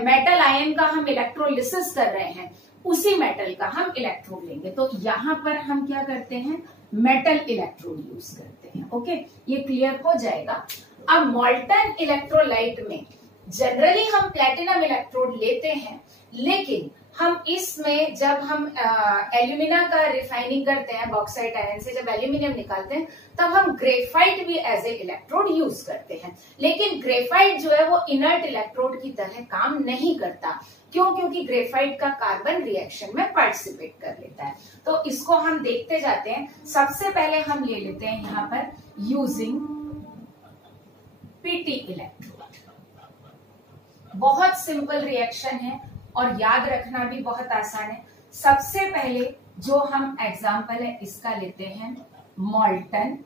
मेटल आयन का हम इलेक्ट्रोलिसिस कर रहे हैं उसी मेटल का हम इलेक्ट्रोड लेंगे। तो यहाँ पर हम क्या करते हैं, मेटल इलेक्ट्रोड यूज करते हैं। ओके, ये क्लियर हो जाएगा। अब मोल्टन इलेक्ट्रोलाइट में जनरली हम प्लेटिनम इलेक्ट्रोड लेते हैं, लेकिन हम इसमें जब हम एल्यूमिना का रिफाइनिंग करते हैं बॉक्साइट आयरन से, जब एल्यूमिनियम निकालते हैं तब हम ग्रेफाइट भी एज ए इलेक्ट्रोड यूज करते हैं। लेकिन ग्रेफाइट जो है वो इनर्ट इलेक्ट्रोड की तरह काम नहीं करता। क्यों? क्योंकि ग्रेफाइट का कार्बन रिएक्शन में पार्टिसिपेट कर लेता है। तो इसको हम देखते जाते हैं। सबसे पहले हम ले लेते हैं यहाँ पर यूजिंग पीटी इलेक्ट्रोड। बहुत सिंपल रिएक्शन है और याद रखना भी बहुत आसान है। सबसे पहले जो हम एग्जाम्पल है इसका लेते हैं मोल्टन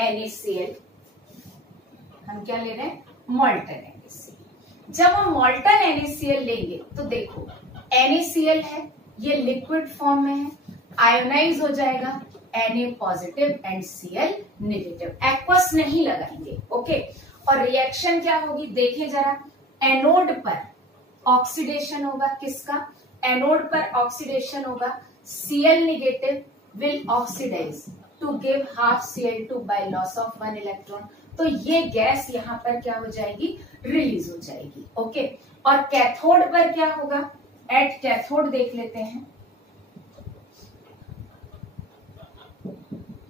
NaCl। हम क्या ले रहे हैं, मोल्टन NaCl। जब हम मोल्टन NaCl लेंगे तो देखो NaCl है, ये लिक्विड फॉर्म में है, आयोनाइज हो जाएगा Na positive and Cl negative. Aqueous नहीं लगाएंगे। ओके, और रिएक्शन क्या होगी देखें जरा। एनोड पर ऑक्सीडेशन होगा, किसका, एनोड पर ऑक्सीडेशन होगा। Cl negative will oxidise to give half Cl2 by loss of 1 electron. तो ये गैस यहाँ पर क्या हो जाएगी, रिलीज हो जाएगी। ओके, और कैथोड पर क्या होगा, एट कैथोड देख लेते हैं।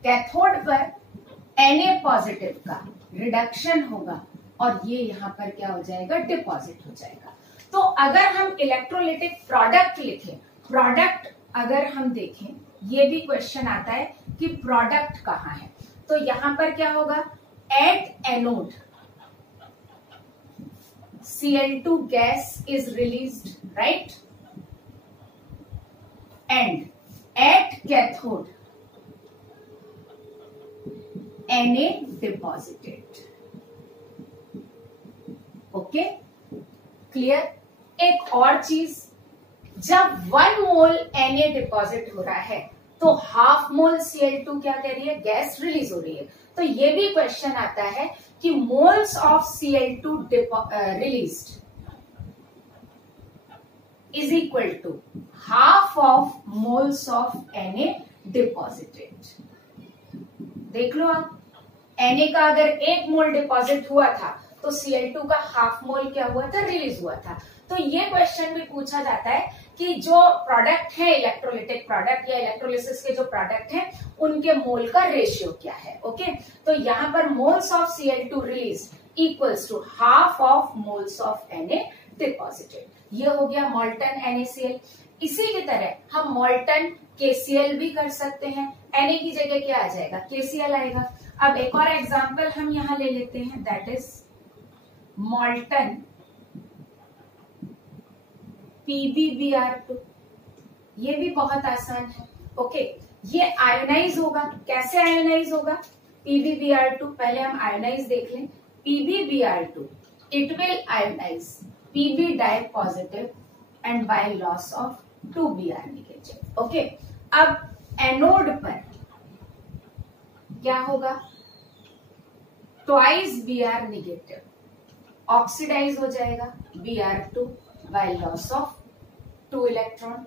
कैथोड पर Na पॉजिटिव का रिडक्शन होगा और ये यहाँ पर क्या हो जाएगा, डिपॉजिट हो जाएगा। तो अगर हम इलेक्ट्रोलिटिक प्रोडक्ट लिखें, प्रोडक्ट अगर हम देखें, ये भी क्वेश्चन आता है कि प्रोडक्ट कहाँ है, तो यहां पर क्या होगा, at anode Cl2 gas is released, right? And at cathode Na deposited. Okay, clear. एक और चीज, जब 1 मोल Na डिपॉजिट हो रहा है तो हाफ मोल Cl2 क्या कर रही है, गैस रिलीज हो रही है। तो ये भी क्वेश्चन आता है कि moles of Cl2 released is equal to half of moles of Na deposited. देख लो आप, Na का अगर 1 मोल डिपॉजिट हुआ था तो Cl2 का हाफ मोल क्या हुआ था, रिलीज हुआ था। तो ये क्वेश्चन भी पूछा जाता है कि जो प्रोडक्ट है, इलेक्ट्रोलिटिक प्रोडक्ट या इलेक्ट्रोलिसिस के जो प्रोडक्ट हैं, उनके मोल का रेशियो क्या है। ओके, तो यहाँ पर moles of Cl2 release equals to half of moles of Na deposited. ये हो गया मॉल्टन NaCl। इसी की तरह हम मॉल्टन KCl भी कर सकते हैं। Na की जगह क्या आ जाएगा, KCl आएगा। अब एक और एग्जांपल हम यहाँ ले लेते हैं, दैट इज मॉल्टन PbBr2। ये भी बहुत आसान है। ओके, ये आयोनाइज होगा। कैसे आयोनाइज होगा, PbBr2, पहले हम आयोनाइज देख लें। PbBr2 it will ionize Pb di positive and by loss of 2Br negative. Okay, अब एनोड पर क्या होगा, ट्वाइस Br नेगेटिव ऑक्सीडाइज हो जाएगा Br2 bye loss of 2 electron.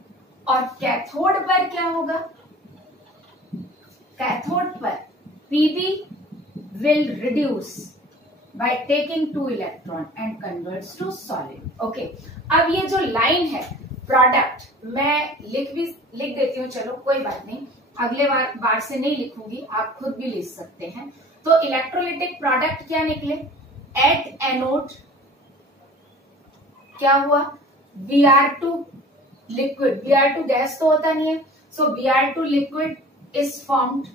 और कैथोड पर क्या होगा, कैथोड पर Pb will reduce by taking 2 electron and converts to solid. Okay, अब ये जो लाइन है प्रोडक्ट, मैं लिख देती हूँ, चलो कोई बात नहीं, अगले बार से नहीं लिखूंगी, आप खुद भी लिख सकते हैं। तो इलेक्ट्रोलिटिक प्रोडक्ट क्या निकले, एट एनोड क्या हुआ, Br2 लिक्विड, Br2 गैस तो होता नहीं है, सो Br2 liquid is formed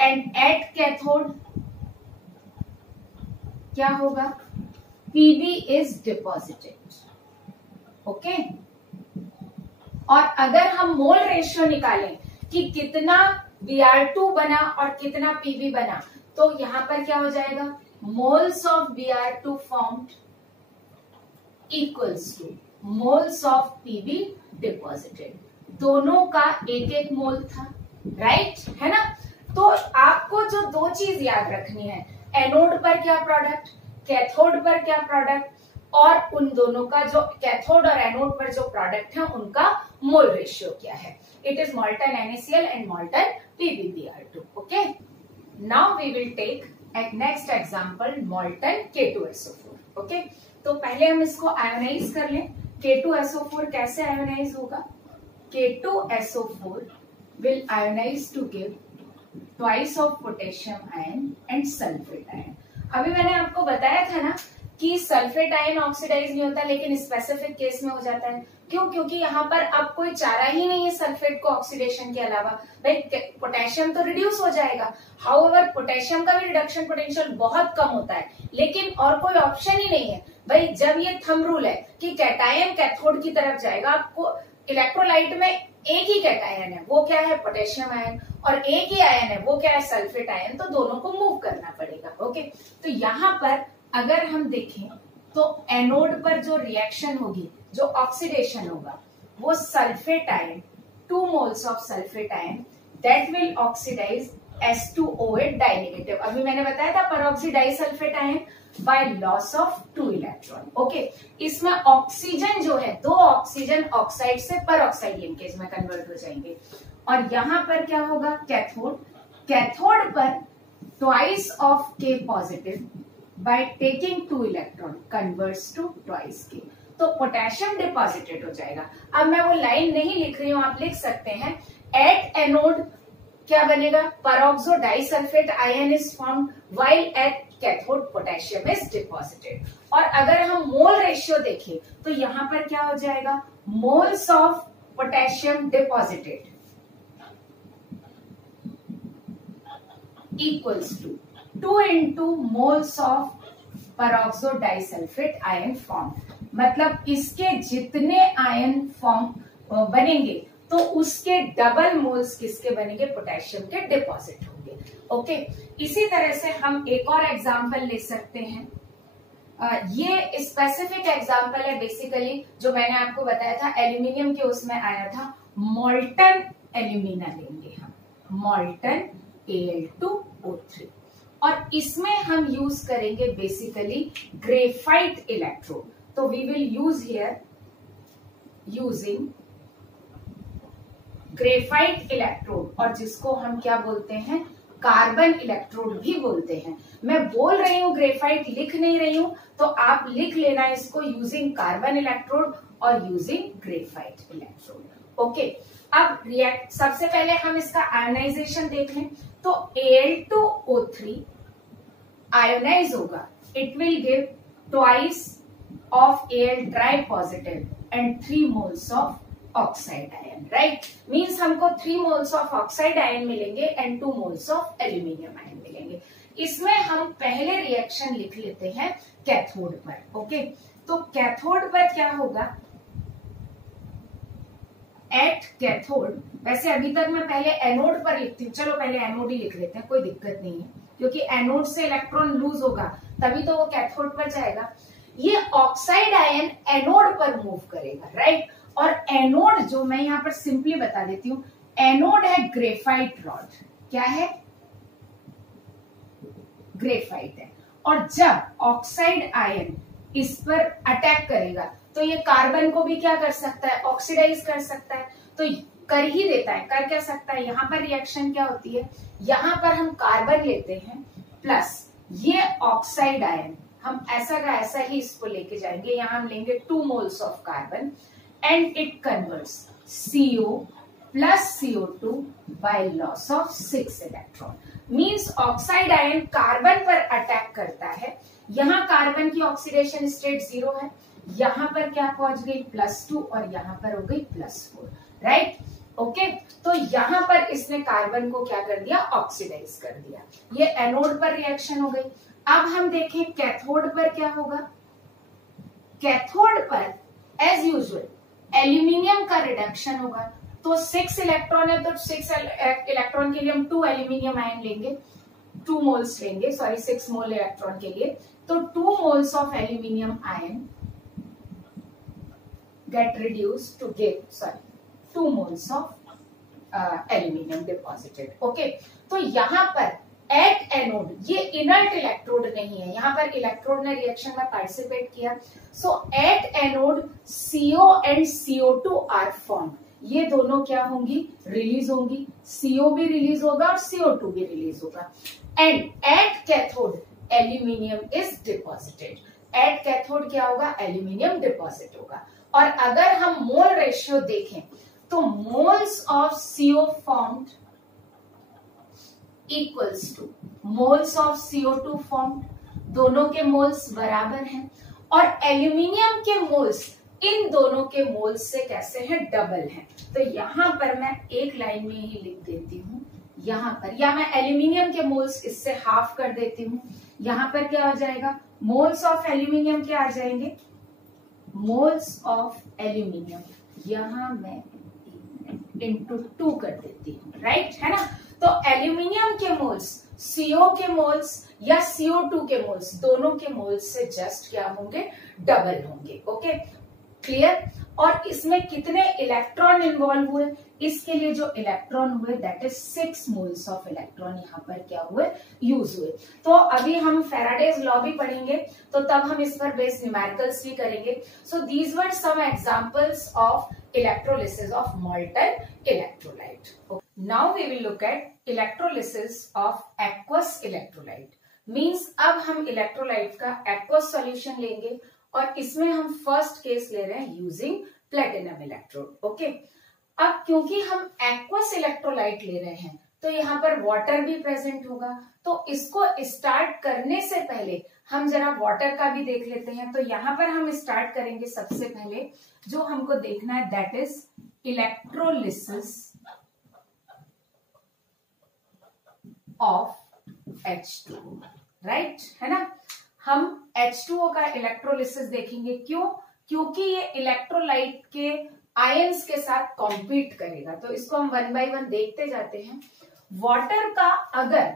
and at cathode क्या होगा, Pb इज डिपॉजिटेड। ओके, और अगर हम मोल रेशियो निकालें कि कितना Br2 बना और कितना Pb बना, तो यहां पर क्या हो जाएगा, moles of Br2 formed equals two moles of Pb deposited. दोनों का एक एक मोल था, राइट है ना। तो आपको जो दो चीज याद रखनी है, एनोड पर क्या प्रोडक्ट, कैथोड पर क्या प्रोडक्ट, और उन दोनों का जो कैथोड और एनोड पर जो प्रोडक्ट है उनका मोल रेशियो क्या है। It is molten NaCl and molten PbBr2। Okay, now we will take एक next example, molten K2SO4। Okay, तो पहले हम इसको आयोनाइज कर लें। K2SO4 कैसे आयोनाइज होगा, K2SO4 will ionize to give twice of potassium ion and sulfate ion। अभी मैंने आपको बताया था ना कि सल्फेट आयन ऑक्सीडाइज नहीं होता, लेकिन स्पेसिफिक केस में हो जाता है। क्यों, क्योंकि यहाँ पर अब कोई चारा ही नहीं है सल्फेट को ऑक्सीडेशन के अलावा। भाई पोटेशियम तो रिड्यूस हो जाएगा, हाउएवर पोटेशियम का भी रिडक्शन पोटेंशियल बहुत कम होता है, लेकिन और कोई ऑप्शन ही नहीं है। भाई जब ये थंब रूल है कि कैटायन कैथोड की तरफ जाएगा, आपको इलेक्ट्रोलाइट में एक ही कैटायन है, वो क्या है, पोटेशियम आयन, और एक ही आयन है, वो क्या है, सल्फेट आयन। तो दोनों को मूव करना पड़ेगा। ओके, तो यहाँ पर अगर हम देखें तो एनोड पर जो रिएक्शन होगी, जो ऑक्सीडेशन होगा, वो sulphate ion, 2 moles of sulphate ion that will oxidize S2O8 dinegative. अभी मैंने बताया था peroxidize sulphate ion by loss of 2 electron. Okay, इसमें ऑक्सीजन जो है, 2 ऑक्सीजन ऑक्साइड से परऑक्साइड लिंकेज में कन्वर्ट हो जाएंगे। और यहां पर क्या होगा, कैथोड, कैथोड पर twice of K positive by taking 2 electron converts to twice K। तो पोटेशियम डिपॉजिटेड हो जाएगा। अब मैं वो लाइन नहीं लिख रही हूं, आप लिख सकते हैं एट एनोड क्या बनेगा, peroxo disulphate ion is formed while at cathode potassium is deposited. और अगर हम मोल रेशियो देखें तो यहां पर क्या हो जाएगा, moles of potassium deposited equals to 2 into moles of peroxo disulphate ion form. मतलब इसके जितने आयन फॉर्म बनेंगे तो उसके डबल मोल्स किसके बनेंगे, पोटेशियम के डिपॉजिट होंगे। ओके, इसी तरह से हम एक और एग्जांपल ले सकते हैं। ये स्पेसिफिक एग्जांपल है बेसिकली, जो मैंने आपको बताया था एल्यूमिनियम के उसमें आया था, मोल्टन एल्यूमिना लेंगे हम, मोल्टन Al2O3, और इसमें हम यूज करेंगे बेसिकली ग्रेफाइट इलेक्ट्रोड। तो we will use here using graphite electrode, और जिसको हम क्या बोलते हैं, कार्बन इलेक्ट्रोड भी बोलते हैं। मैं बोल रही हूं ग्रेफाइट, लिख नहीं रही हूं, तो आप लिख लेना इसको यूजिंग कार्बन इलेक्ट्रोड और यूजिंग ग्रेफाइट इलेक्ट्रोड। ओके, अब रिएक्ट, सबसे पहले हम इसका आयोनाइजेशन देख लें। तो Al2O3 आयोनाइज होगा, it will give twice of Al dry positive and 3 moles of oxide ion, right. Means हमको 3 मोल्स ऑफ ऑक्साइड आयन मिलेंगे and 2 moles of aluminium ion मिलेंगे। इसमें हम पहले रिएक्शन लिख लेते हैं कैथोड पर। ओके, तो कैथोड पर क्या होगा, एट कैथोड, वैसे अभी तक मैं पहले एनोड पर लिखती हूँ, चलो पहले एनोड ही लिख लेते हैं, कोई दिक्कत नहीं है, क्योंकि एनोड से इलेक्ट्रॉन लूज होगा तभी तो वो कैथोड पर जाएगा। ये ऑक्साइड आयन एनोड पर मूव करेगा, राइट। और एनोड जो मैं यहां पर सिंपली बता देती हूं, एनोड है ग्रेफाइट रॉड, क्या है, ग्रेफाइट है। और जब ऑक्साइड आयन इस पर अटैक करेगा तो ये कार्बन को भी क्या कर सकता है, ऑक्सीडाइज कर सकता है, तो कर ही देता है। कर क्या सकता है, यहां पर रिएक्शन क्या होती है, यहां पर हम कार्बन लेते हैं प्लस ये ऑक्साइड आयन, हम ऐसा का ऐसा ही इसको लेके जाएंगे, यहां हम लेंगे 2 moles of carbon and it converts CO plus CO2 by loss of 6 electron. Means oxide ion carbon पर अटैक करता है, यहाँ कार्बन की ऑक्सीडेशन स्टेट 0 है, यहाँ पर क्या पहुंच गई +2 और यहाँ पर हो गई +4, राइट। ओके, तो यहाँ पर इसने कार्बन को क्या कर दिया, ऑक्सीडाइज कर दिया। ये एनोड पर रिएक्शन हो गई। अब हम देखें कैथोड पर क्या होगा। कैथोड पर एज यूजुअल एल्यूमिनियम का रिडक्शन होगा, तो 6 इलेक्ट्रॉन है तो 6 इलेक्ट्रॉन के लिए हम 2 एल्यूमिनियम आयन लेंगे, 2 मोल्स लेंगे, सॉरी 6 मोल इलेक्ट्रॉन के लिए, तो 2 moles of aluminium ion get reduced to give 2 moles of aluminium deposited. Okay, तो यहाँ पर एट एनोड, ये इनर्ट इलेक्ट्रोड नहीं है, यहाँ पर इलेक्ट्रोड ने रिएक्शन में पार्टिसिपेट किया, so at anode CO and CO2 are formed. ये दोनों क्या होंगी, रिलीज होंगी, CO भी रिलीज होगा और CO2 भी रिलीज होगा। And at cathode aluminium is deposited. At cathode क्या होगा, एल्यूमिनियम डिपॉजिट होगा। और अगर हम मोल रेशियो देखें तो moles of CO formed equals two moles of CO2 formed, दोनों के मोल्स बराबर हैं, और एल्यूमिनियम के मोल्स इन दोनों के मोल्स से कैसे हैं, डबल हैं। तो यहां पर मैं एक लाइन में ही लिख देती हूं, यहां पर, या मैं एल्यूमिनियम के मोल्स इससे हाफ कर देती हूं, यहां पर क्या हो जाएगा, मोल्स ऑफ एल्यूमिनियम क्या आ जाएंगे, मोल्स ऑफ एल्यूमिनियम, यहां मैं इंटू 2 कर देती हूँ, राइट, है ना। तो एल्यूमिनियम के मोल्स CO के मोल्स या CO2 के मोल्स, दोनों के मोल्स से जस्ट क्या होंगे, डबल होंगे। Okay, clear. और इसमें कितने इलेक्ट्रॉन इन्वॉल्व हुए, इसके लिए जो इलेक्ट्रॉन हुए that is 6 moles of electron यहाँ पर क्या हुए, यूज हुए। तो अभी हम फैराडेज लॉ भी पढ़ेंगे, तो तब हम इस पर बेस्ड न्यूमेरिकल्स भी करेंगे। So these were some examples of electrolysis of molten electrolyte. Now we will look at electrolysis of aqueous electrolyte. Means अब हम electrolyte का aqueous solution लेंगे और इसमें हम फर्स्ट केस ले रहे हैं यूजिंग प्लेटिनम इलेक्ट्रोड। ओके, अब क्योंकि हम एक्वस इलेक्ट्रोलाइट ले रहे हैं तो यहाँ पर वाटर भी प्रेजेंट होगा, तो इसको स्टार्ट करने से पहले हम जरा वाटर का भी देख लेते हैं। तो यहाँ पर हम स्टार्ट करेंगे सबसे पहले जो हमको देखना है that is electrolysis of H2, right, है ना। हम H2O का इलेक्ट्रोलिसिस देखेंगे, क्यों? क्योंकि ये इलेक्ट्रोलाइट के आयंस के साथ कॉम्पीट करेगा। तो इसको हम वन बाय वन देखते जाते हैं। वाटर का अगर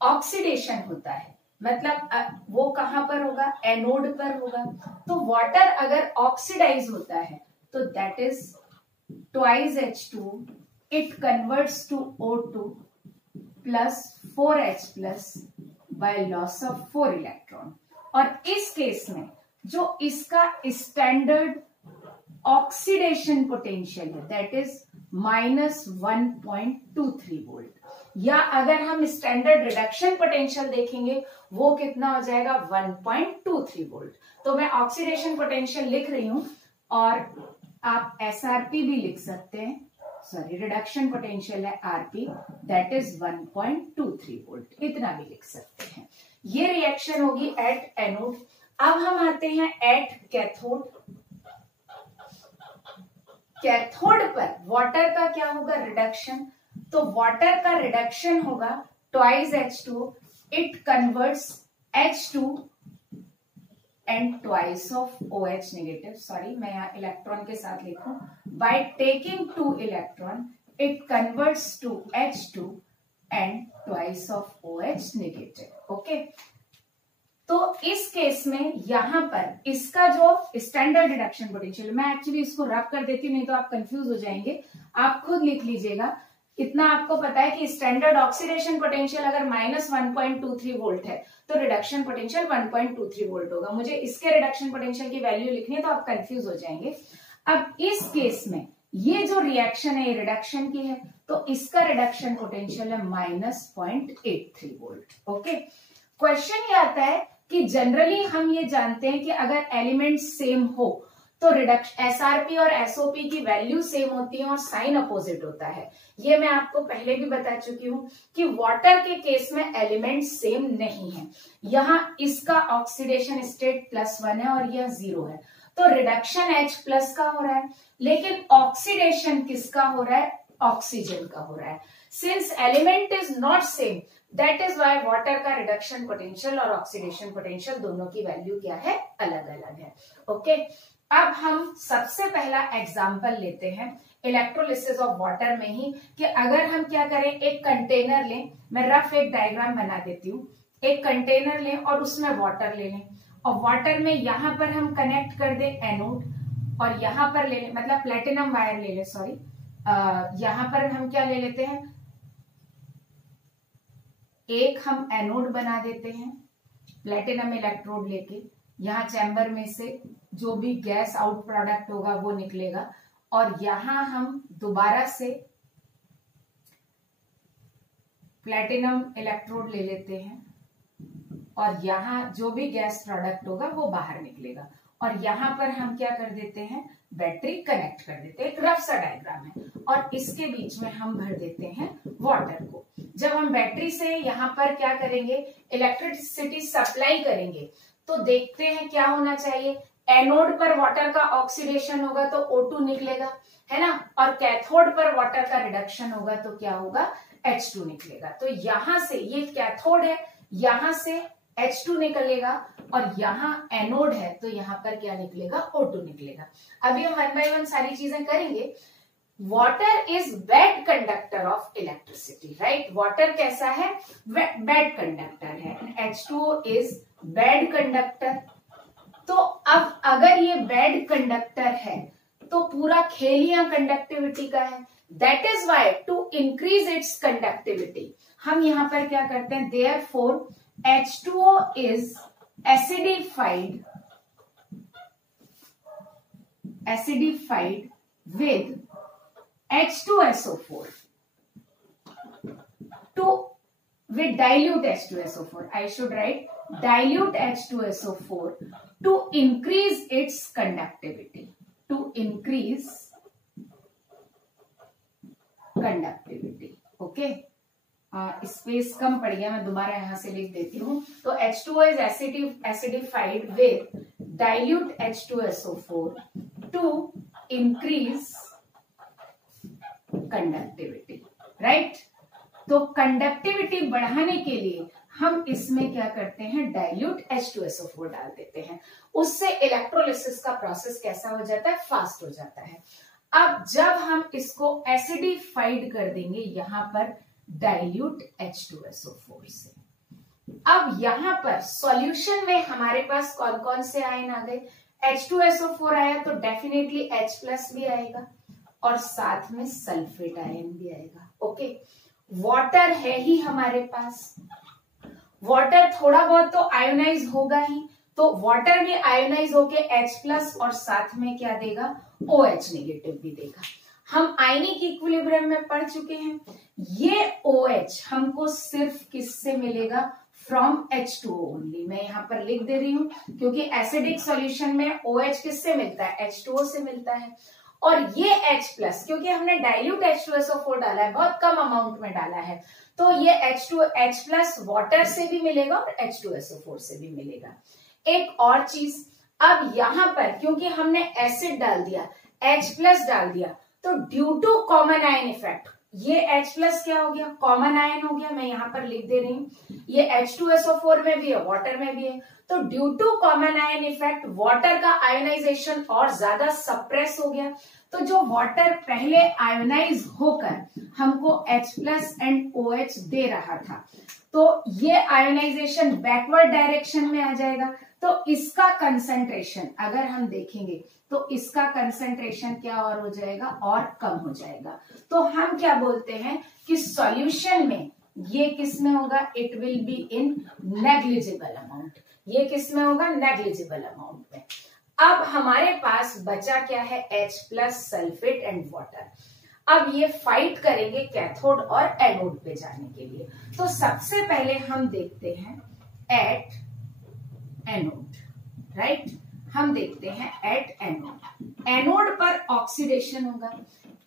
ऑक्सीडेशन होता है, मतलब वो कहां पर होगा? एनोड पर होगा। तो वाटर अगर ऑक्सीडाइज होता है तो that is twice H2, it converts to O2 plus 4H plus by loss of 4 electron. और इस केस में जो इसका स्टैंडर्ड ऑक्सीडेशन पोटेंशियल है दैट इज -1.23 वोल्ट, या अगर हम स्टैंडर्ड रिडक्शन पोटेंशियल देखेंगे वो कितना हो जाएगा? 1.23 वोल्ट। तो मैं ऑक्सीडेशन पोटेंशियल लिख रही हूं और आप SRP भी लिख सकते हैं, सॉरी रिडक्शन पोटेंशियल है RP, दैट इज 1.23 वोल्ट, इतना भी लिख सकते हैं। ये रिएक्शन होगी एट एनोड। अब हम आते हैं एट कैथोड। कैथोड पर वाटर का क्या होगा? रिडक्शन। तो वाटर का रिडक्शन होगा twice H2, it converts H2 and twice of OH negative, sorry मैं यहाँ इलेक्ट्रॉन के साथ लिखूं, by taking 2 electron it converts to H2 and twice of OH negative. Okay, तो इस केस में यहां पर इसका जो स्टैंडर्ड रिडक्शन पोटेंशियल, मैं एक्चुअली इसको रब कर देती हूँ नहीं तो आप कंफ्यूज हो जाएंगे, आप खुद लिख लीजिएगा। इतना आपको पता है कि स्टैंडर्ड ऑक्सीडेशन पोटेंशियल अगर -1.23 वोल्ट है तो रिडक्शन पोटेंशियल 1.23 वोल्ट होगा। मुझे इसके रिडक्शन पोटेंशियल की वैल्यू लिखनी है तो आप कंफ्यूज हो जाएंगे। अब इस केस में ये जो रिएक्शन है ये रिडक्शन की है, तो इसका रिडक्शन पोटेंशियल है -0.83 वोल्ट। ओके, क्वेश्चन ये आता है कि जनरली हम ये जानते हैं कि अगर एलिमेंट सेम हो तो SRP और SOP की वैल्यू सेम होती है और साइन अपोजिट होता है। ये मैं आपको पहले भी बता चुकी हूं कि वाटर के केस में एलिमेंट सेम नहीं है। यहाँ इसका ऑक्सीडेशन स्टेट +1 है और यह 0 है, तो रिडक्शन H प्लस का हो रहा है, लेकिन ऑक्सीडेशन किसका हो रहा है? ऑक्सीजन का हो रहा है। Since element is not same, that is Y water का रिडक्शन पोटेंशियल और ऑक्सीडेशन पोटेंशियल दोनों की वैल्यू क्या है? अलग अलग है। ओके, अब हम सबसे पहला एग्जाम्पल लेते हैं इलेक्ट्रोलिसिस ऑफ वाटर में ही, कि अगर हम क्या करें, एक कंटेनर लें, मैं रफ एक डायग्राम बना देती हूँ। एक कंटेनर लें और उसमें वाटर ले लें, और वाटर में यहां पर हम कनेक्ट कर दें एनोड, और यहां पर ले लें, मतलब प्लेटिनम वायर ले लें, सॉरी यहां पर हम क्या ले लेते हैं, एक हम एनोड बना देते हैं प्लेटिनम इलेक्ट्रोड लेके, यहाँ चैम्बर में से जो भी गैस आउट प्रोडक्ट होगा वो निकलेगा, और यहां हम दोबारा से प्लेटिनम इलेक्ट्रोड ले लेते हैं, और यहां जो भी गैस प्रोडक्ट होगा वो बाहर निकलेगा, और यहां पर हम क्या कर देते हैं? बैटरी कनेक्ट कर देते हैं। एक रफ सा डायग्राम है, और इसके बीच में हम भर देते हैं वाटर को। जब हम बैटरी से यहाँ पर क्या करेंगे, इलेक्ट्रिसिटी सप्लाई करेंगे, तो देखते हैं क्या होना चाहिए। एनोड पर वाटर का ऑक्सीडेशन होगा तो O2 निकलेगा, है ना, और कैथोड पर वाटर का रिडक्शन होगा तो क्या होगा? H2 निकलेगा। तो यहां से ये कैथोड है, यहां से H2 निकलेगा, और यहाँ एनोड है तो यहाँ पर क्या निकलेगा? O2 निकलेगा। अभी हम वन बाय वन सारी चीजें करेंगे। Water is bad conductor of electricity, right. Water कैसा है? बैड कंडक्टर है। H2O is bad conductor. तो अब अगर ये बैड कंडक्टर है तो पूरा खेल यहाँ कंडक्टिविटी का है। That is why to increase its conductivity हम यहाँ पर क्या करते हैं, therefore H2O is acidified with H2SO4 with dilute H2SO4. I should write dilute H2SO4 to increase its conductivity, to increase conductivity. Okay, space कम पड़ गया, मैं दोबारा यहां से लिख देती हूं। तो H2O is acidified with dilute H2SO4 to increase conductivity, right. तो कंडक्टिविटी बढ़ाने के लिए हम इसमें क्या करते हैं, डाइल्यूट H2SO4 डाल देते हैं। उससे इलेक्ट्रोलिसिस का प्रोसेस कैसा हो जाता है, फास्ट हो जाता है। अब जब हम इसको एसिडिफाइड कर देंगे यहां पर डाइल्यूट H2SO4 से, अब यहां पर सॉल्यूशन में हमारे पास कौन कौन से आयन आ गए, H2SO4 आया तो डेफिनेटली H+ भी आएगा और साथ में सल्फेट आयन भी आएगा। ओके, वाटर है ही हमारे पास, वाटर थोड़ा बहुत तो आयोनाइज होगा ही, तो वाटर भी आयोनाइज होके H+ और साथ में क्या देगा, OH नेगेटिव भी देगा। हम आयनिक इक्विलिब्रियम में पढ़ चुके हैं, ये OH हमको सिर्फ किससे मिलेगा, फ्रॉम H2O ओनली। मैं यहां पर लिख दे रही हूं क्योंकि एसिडिक सॉल्यूशन में OH किससे मिलता है, H2O से मिलता है। और ये H+ क्योंकि हमने डाइल्यूट H2SO4 डाला है, बहुत कम अमाउंट में डाला है, तो ये H+ वाटर से भी मिलेगा और H2SO4 से भी मिलेगा। एक और चीज, अब यहां पर क्योंकि हमने एसिड डाल दिया, H+ डाल दिया, तो due to common ion effect ये H+ क्या हो गया, कॉमन आयन हो गया। मैं यहां पर लिख दे रही हूं, ये H2SO4 में भी है, वाटर में भी है, तो due to common ion effect water का आयोनाइजेशन और ज्यादा सप्रेस हो गया। तो जो वाटर पहले आयोनाइज होकर हमको H+ एंड OH दे रहा था, तो ये आयोनाइजेशन बैकवर्ड डायरेक्शन में आ जाएगा। तो इसका कंसंट्रेशन अगर हम देखेंगे तो इसका कंसंट्रेशन क्या और हो जाएगा, और कम हो जाएगा। तो हम क्या बोलते हैं कि सॉल्यूशन में ये किस में होगा, it will be in negligible amount. ये किस में होगा, नेग्लिजिबल अमाउंट में। अब हमारे पास बचा क्या है, H+ सल्फेट एंड वाटर। अब ये फाइट करेंगे कैथोड और एनोड पे जाने के लिए। तो सबसे पहले हम देखते हैं एट एनोड, राइट। हम देखते हैं एट एनोड। एनोड पर ऑक्सीडेशन होगा,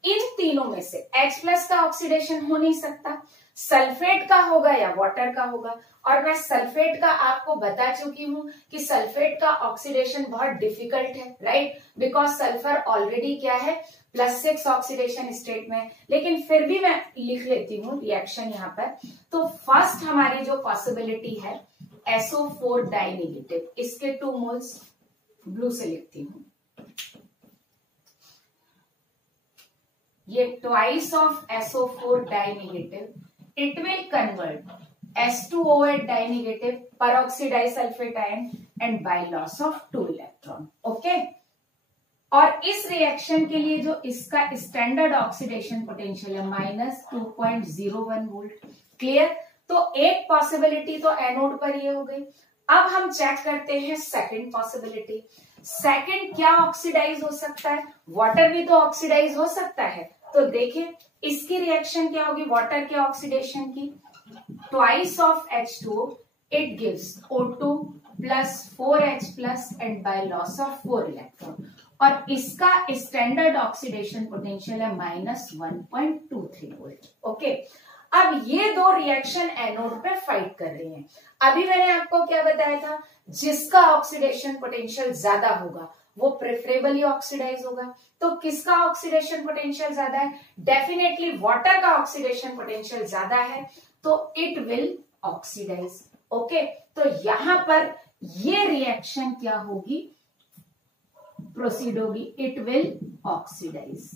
इन तीनों में से H+ का ऑक्सीडेशन हो नहीं सकता, सल्फेट का होगा या वाटर का होगा। और मैं सल्फेट का आपको बता चुकी हूं कि सल्फेट का ऑक्सीडेशन बहुत डिफिकल्ट है, राइट, बिकॉज सल्फर ऑलरेडी क्या है, +6 ऑक्सीडेशन स्टेट में। लेकिन फिर भी मैं लिख लेती हूँ रिएक्शन यहां पर। तो फर्स्ट हमारी जो पॉसिबिलिटी है SO4 डाई नेगेटिव, इसके 2 मोल्स ब्लू से लिखती हूं, ये twice of SO4 die negative, it will convert S2O8 die negative peroxide sulphate ion and by loss of 2 electron. Okay, और इस रिएक्शन के लिए जो इसका स्टैंडर्ड ऑक्सीडेशन पोटेंशियल है -2.01 वोल्ट। क्लियर। तो एक पॉसिबिलिटी तो एनोड पर ये हो गई। अब हम चेक करते हैं सेकंड पॉसिबिलिटी। सेकंड क्या ऑक्सीडाइज हो सकता है, वाटर भी तो ऑक्सीडाइज हो सकता है। तो देखें इसकी रिएक्शन क्या होगी, वाटर के ऑक्सीडेशन की, twice of H2O, it gives O2 + 4H+ and by loss of 4 electron. और इसका स्टैंडर्ड ऑक्सीडेशन पोटेंशियल है -1.23 वोल्ट। ओके, अब ये दो रिएक्शन एनोड पे फाइट कर रहे हैं। अभी मैंने आपको क्या बताया था, जिसका ऑक्सीडेशन पोटेंशियल ज्यादा होगा वो प्रेफरेबली ऑक्सीडाइज होगा। तो किसका ऑक्सीडेशन पोटेंशियल ज्यादा है, डेफिनेटली वाटर का ऑक्सीडेशन पोटेंशियल ज्यादा है, तो इट विल ऑक्सीडाइज। ओके, तो यहां पर ये रिएक्शन क्या होगी, प्रोसीड होगी, इट विल ऑक्सीडाइज,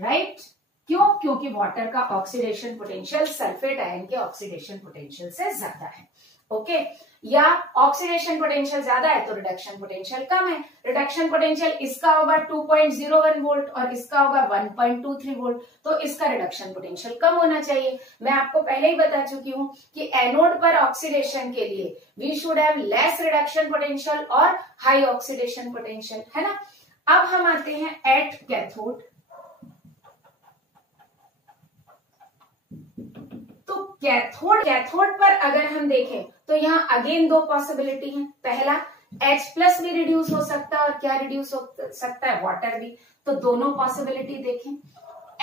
राइट। क्यों, क्योंकि वाटर का ऑक्सीडेशन पोटेंशियल सल्फेट आयन के ऑक्सीडेशन पोटेंशियल से ज्यादा है। ओके, या ऑक्सीडेशन पोटेंशियल ज्यादा है तो रिडक्शन पोटेंशियल कम है। रिडक्शन पोटेंशियल इसका होगा 2.01 वोल्ट और इसका होगा 1.23 वोल्ट, तो इसका रिडक्शन पोटेंशियल कम होना चाहिए। मैं आपको पहले ही बता चुकी हूं कि एनोड पर ऑक्सीडेशन के लिए we should have less reduction potential और हाई ऑक्सीडेशन पोटेंशियल, है ना। अब हम आते हैं एट कैथोड। तो कैथोड पर अगर हम देखें तो यहाँ अगेन दो पॉसिबिलिटी है। पहला H प्लस भी रिड्यूस हो सकता है और क्या रिड्यूस हो सकता है, वाटर भी। तो दोनों पॉसिबिलिटी देखें,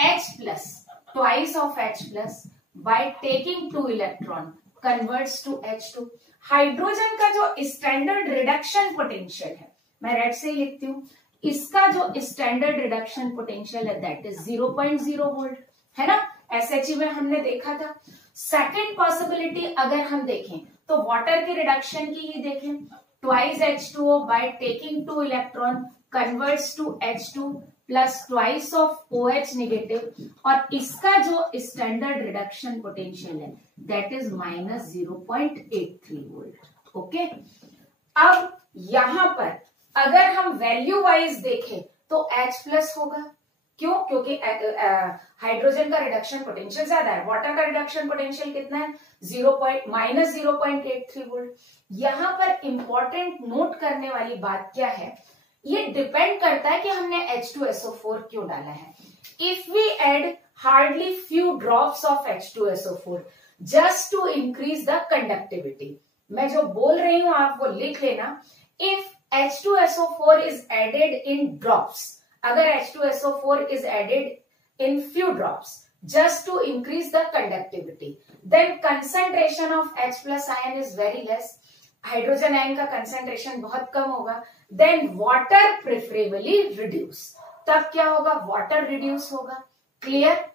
H plus twice of H plus by taking 2 electron converts to H2। Hydrogen का जो स्टैंडर्ड रिडक्शन पोटेंशियल है, मैं रेड से ही लिखती हूँ, इसका जो स्टैंडर्ड रिडक्शन पोटेंशियल है दैट इज 0.0 वोल्ट, है ना, SHE में हमने देखा था। सेकेंड पॉसिबिलिटी अगर हम देखें तो वाटर के रिडक्शन की ही देखें, twice H2O by taking 2 electron converts to H2 plus twice of OH negative, और इसका जो स्टैंडर्ड रिडक्शन पोटेंशियल है दैट इज -0.83 वोल्ट। ओके, अब यहां पर अगर हम वैल्यू वाइज देखें तो H प्लस होगा, क्यों, क्योंकि हाइड्रोजन का रिडक्शन पोटेंशियल ज्यादा है, वाटर का रिडक्शन पोटेंशियल कितना है, -0.83 वोल्ट। यहां पर इंपॉर्टेंट नोट करने वाली बात क्या है, ये डिपेंड करता है कि हमने H2SO4 क्यों डाला है। If we add hardly few drops of H2SO4 just to increase the conductivity, मैं जो बोल रही हूं आप वो लिख लेना, if H2SO4 is added in drops, अगर H2SO4 is added in few drops just to increase the conductivity, then concentration of H plus ion is very less, hydrogen ion का कंसेंट्रेशन बहुत कम होगा, then water preferably reduce, तब क्या होगा, water reduce होगा। Clear.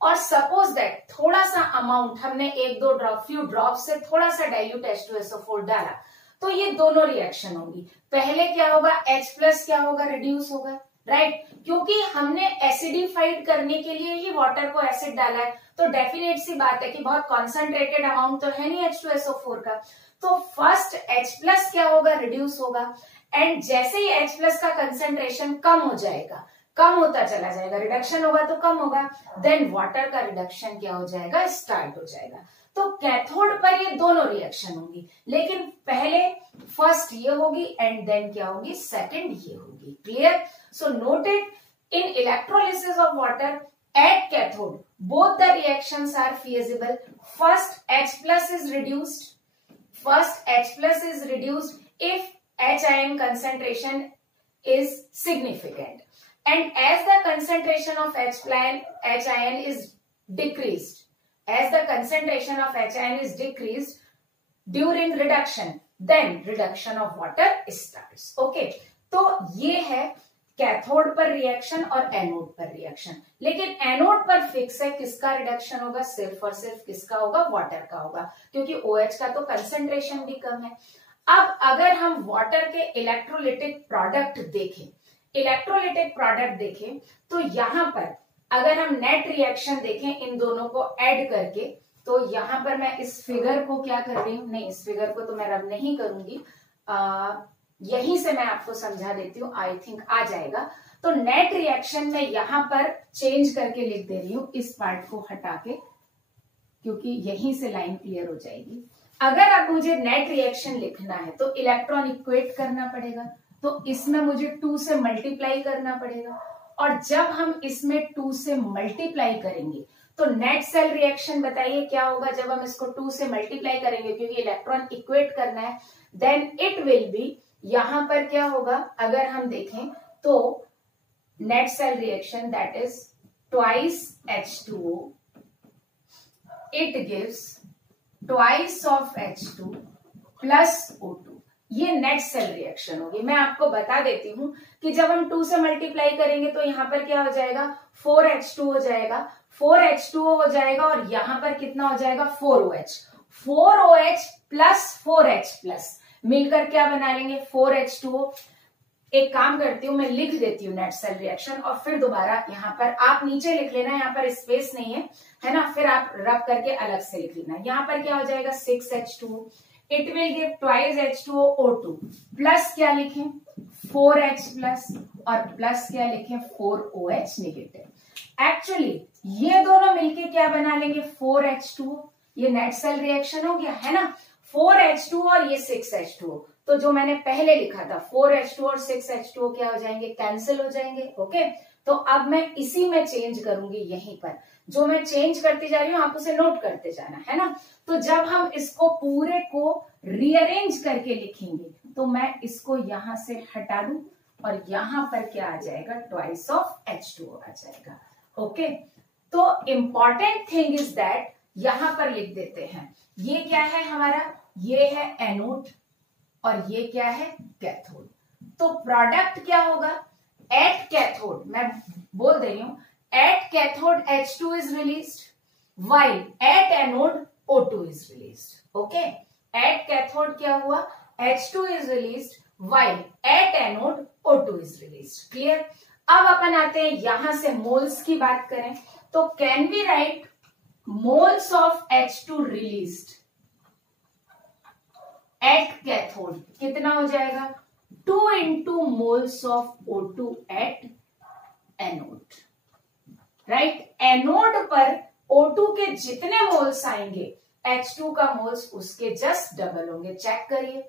और suppose that थोड़ा सा अमाउंट हमने एक दो ड्रॉप, फ्यू ड्रॉप से थोड़ा सा डाइल्यूट H2SO4 डाला, तो ये दोनों रिएक्शन होगी। पहले क्या होगा, H प्लस क्या होगा, रिड्यूस होगा, राइट, क्योंकि हमने एसिडिफाइड करने के लिए ही वाटर को एसिड डाला है, तो डेफिनेट सी बात है कि बहुत कॉन्सेंट्रेटेड अमाउंट तो है नहीं H2SO4 का, तो फर्स्ट H प्लस क्या होगा, रिड्यूस होगा, एंड जैसे ही H प्लस का कंसेंट्रेशन कम हो जाएगा, कम होता चला जाएगा, रिडक्शन होगा तो कम होगा, देन वाटर का रिडक्शन क्या हो जाएगा, स्टार्ट हो जाएगा। तो कैथोड पर ये दोनों रिएक्शन होंगी, लेकिन पहले फर्स्ट ये होगी एंड देन क्या होगी, सेकंड ये होगी। Clear. So noted, in electrolysis of water at cathode both the reactions are feasible. First H plus is reduced if H ion concentration is significant, and as the concentration of H ion is decreased, during reduction, then reduction of water starts. Okay, तो ये है cathode पर reaction और anode पर reaction, लेकिन anode पर fix है किसका रिडक्शन होगा, सिर्फ और सिर्फ किसका होगा, वाटर का होगा, क्योंकि OH का तो कंसेंट्रेशन भी कम है। अब अगर हम वाटर के इलेक्ट्रोलिटिक प्रोडक्ट देखें, तो यहां पर अगर हम नेट रिएक्शन देखें इन दोनों को ऐड करके, तो यहां पर मैं इस फिगर को क्या कर रही हूं, नहीं इस फिगर को तो मैं रब नहीं करूंगी, यहीं से मैं आपको समझा देती हूँ, आई थिंक आ जाएगा। तो नेट रिएक्शन में यहां पर चेंज करके लिख दे रही हूं, इस पार्ट को हटा के, क्योंकि यहीं से लाइन क्लियर हो जाएगी। अगर अब मुझे नेट रिएक्शन लिखना है तो इलेक्ट्रॉन इक्वेट करना पड़ेगा, तो इसमें मुझे 2 से मल्टीप्लाई करना पड़ेगा, और जब हम इसमें 2 से मल्टीप्लाई करेंगे तो नेट सेल रिएक्शन बताइए क्या होगा, जब हम इसको 2 से मल्टीप्लाई करेंगे, क्योंकि इलेक्ट्रॉन इक्वेट करना है, देन इट विल बी, यहां पर क्या होगा, अगर हम देखें तो net cell reaction that is twice H2O, it gives twice of H2 plus O2, ये नेट सेल रिएक्शन होगी। मैं आपको बता देती हूं कि जब हम 2 से मल्टीप्लाई करेंगे तो यहां पर क्या हो जाएगा, 4H2 हो जाएगा, 4H2O हो जाएगा, और यहां पर कितना हो जाएगा, 4OH प्लस 4H प्लस मिलकर क्या बना लेंगे, 4H2O। एक काम करती हूं, मैं लिख देती हूँ नेट सेल रिएक्शन, और फिर दोबारा यहाँ पर आप नीचे लिख लेना, यहाँ पर स्पेस नहीं है ना, फिर आप रब करके अलग से लिख लेना। यहाँ पर क्या हो जाएगा, 6H2O, it will give twice H2O O2, plus क्या लिखें, 4H प्लस, और प्लस क्या लिखें, 4OH नेगेटिव। एक्चुअली ये दोनों मिलके क्या बना लेंगे, 4H2O, ये नेट सेल रिएक्शन हो गया, है ना, 4H2O और ये 6H2O, तो जो मैंने पहले लिखा था 4H2 और 6H2O क्या हो जाएंगे, कैंसिल हो जाएंगे। ओके, तो अब मैं इसी में चेंज करूंगी, यहीं पर जो मैं चेंज करती जा रही हूँ आप उसे नोट करते जाना, है ना। तो जब हम इसको पूरे को रीअरेंज करके लिखेंगे तो मैं इसको यहां से हटा दूं और यहां पर क्या आ जाएगा, ट्वाइस ऑफ H2O आ जाएगा। ओके, तो इंपॉर्टेंट थिंग इज दैट यहां पर लिख देते हैं, ये क्या है हमारा, ये है एनोड और ये क्या है कैथोड। तो प्रोडक्ट क्या होगा, एट कैथोड, मैं बोल दे रही हूं, at cathode H2 is released while at anode O2 is released. Okay, at cathode क्या हुआ, H2 is released while at anode O2 is released. Clear? अब अपन आते हैं यहां से मोल्स की बात करें तो can we write moles of H2 released at cathode कितना हो जाएगा, 2 into moles of O2 at anode. Right, anode पर O2 के जितने मोल्स आएंगे H2 का मोल्स उसके जस्ट डबल होंगे, चेक करिए।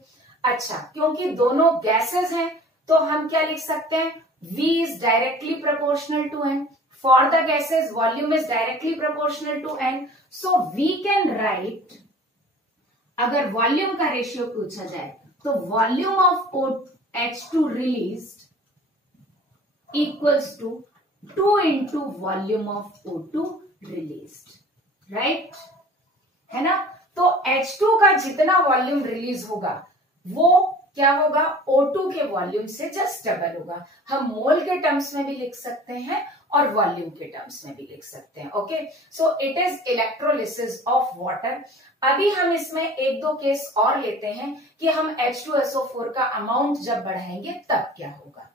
अच्छा, क्योंकि दोनों गैसेस हैं तो हम क्या लिख सकते हैं, V is directly proportional to N, for the gases volume is directly proportional to N, so we can write, अगर वॉल्यूम का रेशियो पूछा जाए तो volume of H2 released equals to 2 into volume of O2 released, right, है ना। तो H2 का जितना वॉल्यूम रिलीज होगा वो क्या होगा, O2 के वॉल्यूम से जस्ट डबल होगा। हम मोल के टर्म्स में भी लिख सकते हैं और वॉल्यूम के टर्म्स में भी लिख सकते हैं। Okay, so it is electrolysis of water. अभी हम इसमें एक दो केस और लेते हैं कि हम H2SO4 का अमाउंट जब बढ़ाएंगे तब क्या होगा।